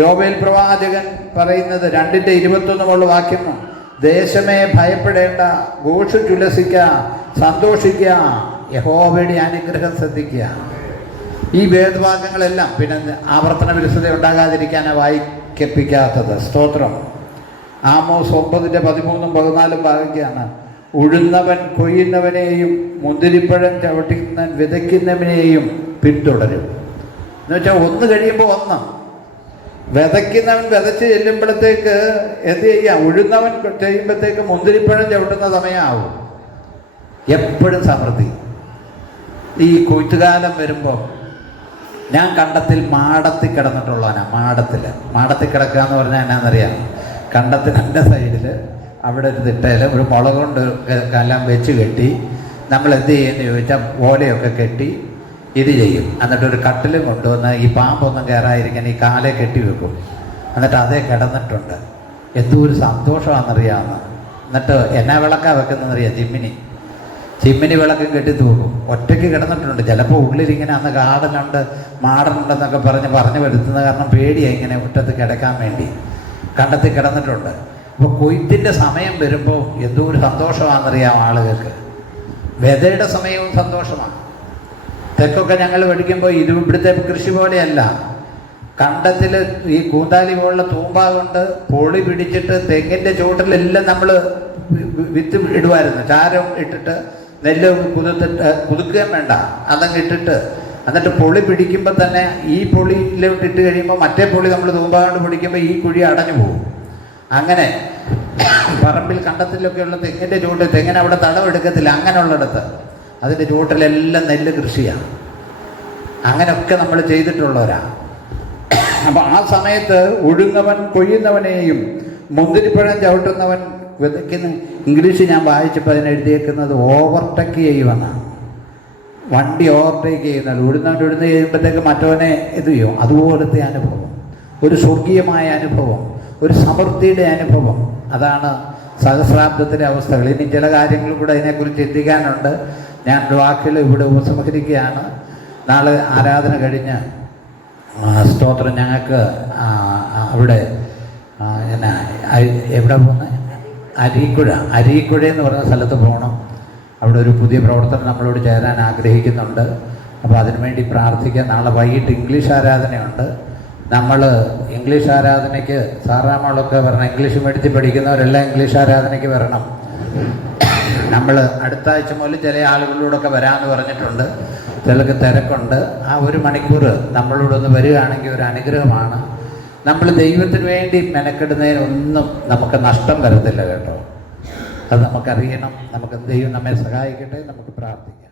യോവേൽ പ്രവാചകൻ പറയുന്നത് 2-21 വാക്യം, ദേശമേ ഭയപ്പെടേണ്ട, ഘോഷിച്ചുല്ലസിക്കുക, സന്തോഷിക്കുക, യഹോവയുടെ അനുഗ്രഹം ശ്രദ്ധിക്കുക. ഈ വേദവാക്യങ്ങളെല്ലാം പിന്നെ ആവർത്തന വിരസത ഉണ്ടാകാതിരിക്കാനാണ് വായിക്കപ്പിക്കാത്തത്. സ്തോത്രം. ആമോസ് 9-13-14 വാക്യാണ്, ഉഴുന്നവൻ കൊയ്യുന്നവനെയും മുന്തിരിപ്പഴം ചവിട്ടിക്കുന്നവൻ വിതയ്ക്കുന്നവനെയും പിന്തുടരും. എന്നുവെച്ചാൽ ഒന്ന് കഴിയുമ്പോൾ ഒന്ന്. വിതയ്ക്കുന്നവൻ വിതച്ച് ചെല്ലുമ്പോഴത്തേക്ക് എന്ത് ചെയ്യാം? ഉഴുന്നവൻ ചെയ്യുമ്പോഴത്തേക്ക് മുന്തിരിപ്പഴം ചവിട്ടുന്ന സമയമാവും. എപ്പോഴും സമൃദ്ധി. ഈ കൊയ്ത്തുകാലം വരുമ്പോൾ ഞാൻ കണ്ടത്തിൽ മാടത്തിൽ കിടന്നിട്ടുള്ളവനാണ്. മാടത്തിൽ കിടക്കുക എന്ന് പറഞ്ഞാൽ എന്നാന്നറിയാം, കണ്ടത്തിൻ്റെ സൈഡിൽ അവിടെ ഒരു തിട്ടയിൽ ഒരു മുളക് കൊണ്ട് എല്ലാം വെച്ച് കെട്ടി നമ്മൾ എന്ത് ചെയ്യുമെന്ന് ചോദിച്ചാൽ ഓലയൊക്കെ കെട്ടി ഇത് ചെയ്യും. എന്നിട്ടൊരു കട്ടിലും കൊണ്ടുവന്ന് ഈ പാമ്പൊന്നും കയറാതിരിക്കാൻ ഈ കാലെ കെട്ടി വെക്കും. എന്നിട്ട് അതേ കിടന്നിട്ടുണ്ട്. എന്തോ ഒരു സന്തോഷമാണെന്നറിയാമെന്ന്. എന്നിട്ട് എന്നാ വിളക്കാണ് വെക്കുന്നതെന്നറിയാം? ചിമ്മിനി വിളക്കും കെട്ടി തൂക്കും. ഒറ്റയ്ക്ക് കിടന്നിട്ടുണ്ട്. ചിലപ്പോൾ ഉള്ളിലിങ്ങനെ അന്ന് കാടനുണ്ട് മാടനുണ്ടെന്നൊക്കെ പറഞ്ഞു വരുത്തുന്ന കാരണം പേടിയാണ് ഇങ്ങനെ മുറ്റത്ത് കിടക്കാൻ വേണ്ടി. കണ്ടെത്തി കിടന്നിട്ടുണ്ട്. അപ്പോൾ കൊയ്ത്തിൻ്റെ സമയം വരുമ്പോൾ എന്തോ ഒരു സന്തോഷമാണെന്നറിയാം ആളുകൾക്ക്. വെതയുടെ സമയവും സന്തോഷമാണ്. തെക്കൊക്കെ ഞങ്ങൾ പഠിക്കുമ്പോൾ ഇവിടുത്തെ കൃഷി പോലെയല്ല. കണ്ടത്തിൽ ഈ കൂന്താലി പോലുള്ള തൂമ്പ കൊണ്ട് പൊളി പിടിച്ചിട്ട് തെങ്ങിൻ്റെ ചുവട്ടിലെല്ലാം നമ്മൾ വിത്ത് ഇടുമായിരുന്നു. ചാരം ഇട്ടിട്ട് നെല്ല് കുതുക്കുകയും വേണ്ട, അതങ്ങ് ഇട്ടിട്ട് എന്നിട്ട് പൊളി പിടിക്കുമ്പോൾ തന്നെ ഈ പൊളിയിലോട്ട് ഇട്ട് കഴിയുമ്പോൾ മറ്റേ പൊളി നമ്മൾ തൂമ്പ കൊണ്ട് പിടിക്കുമ്പോൾ ഈ കുഴി അടഞ്ഞു പോകും. അങ്ങനെ പറമ്പിൽ കണ്ടത്തിലൊക്കെയുള്ള തെങ്ങിൻ്റെ ചുവട്ടിൽ തെങ്ങിന് അവിടെ തടവെടുക്കത്തില്ല. അങ്ങനെയുള്ളിടത്ത് അതിൻ്റെ ചുവട്ടിലെല്ലാം നെല്ല് കൃഷിയാണ്. അങ്ങനെയൊക്കെ നമ്മൾ ചെയ്തിട്ടുള്ളവരാണ്. അപ്പം ആ സമയത്ത് ഉഴുന്നവൻ കൊയ്യുന്നവനെയും മുന്തിരിപ്പഴം ചവിട്ടുന്നവൻ വിതയ്ക്കുന്ന, ഇംഗ്ലീഷ് ഞാൻ വായിച്ചപ്പോൾ അതിനെഴുതിയേക്കുന്നത് ഓവർടേക്ക് ചെയ്യുമെന്നാണ്. വണ്ടി ഓവർടേക്ക് ചെയ്യുന്നത്. ഉഴുന്ന് ചെയ്യുമ്പോഴത്തേക്ക് മറ്റവനെ ഇത് ചെയ്യും. അതുപോലത്തെ അനുഭവം, ഒരു സ്വർഗീയമായ അനുഭവം, ഒരു സമൃദ്ധിയുടെ അനുഭവം. അതാണ് സഹസ്രാബ്ദത്തിലെ അവസ്ഥകൾ. ഇനി ചില കാര്യങ്ങൾ കൂടെ അതിനെക്കുറിച്ച് ചിന്തിക്കാനുണ്ട്. ഞാൻ വാക്കുകൾ ഇവിടെ ഉപസംഹരിക്കുകയാണ്. നാളെ ആരാധന കഴിഞ്ഞ് സ്തോത്രം ഞങ്ങൾക്ക് അവിടെ എന്നാ എവിടെ പോകുന്നത്, അരീക്കുഴ എന്ന് പറയുന്ന സ്ഥലത്ത് പോകണം. അവിടെ ഒരു പുതിയ പ്രവർത്തനം നമ്മളോട് ചേരാൻ ആഗ്രഹിക്കുന്നുണ്ട്. അപ്പോൾ അതിനുവേണ്ടി പ്രാർത്ഥിക്കാൻ. നാളെ വൈകിട്ട് ഇംഗ്ലീഷ് ആരാധനയുണ്ട്. നമ്മൾ ഇംഗ്ലീഷ് ആരാധനയ്ക്ക് സാറാമകളൊക്കെ വരണം. ഇംഗ്ലീഷ് മീഡിയത്തിൽ പഠിക്കുന്നവരെല്ലാം ഇംഗ്ലീഷ് ആരാധനയ്ക്ക് വരണം. നമ്മൾ അടുത്ത ആഴ്ച മുതൽ ചില ആളുകളോടൊക്കെ വരാമെന്ന് പറഞ്ഞിട്ടുണ്ട്. ചിലർക്ക് തിരക്കുണ്ട്. ആ 1 മണിക്കൂർ നമ്മളോടൊന്ന് വരികയാണെങ്കിൽ ഒരു അനുഗ്രഹമാണ്. നമ്മൾ ദൈവത്തിന് വേണ്ടി മെനക്കെടുന്നതിനൊന്നും നമുക്ക് നഷ്ടം വരത്തില്ല കേട്ടോ. അത് നമുക്കറിയണം. നമുക്ക് ദൈവം നമ്മെ സഹായിക്കട്ടെ. നമുക്ക് പ്രാർത്ഥിക്കാം.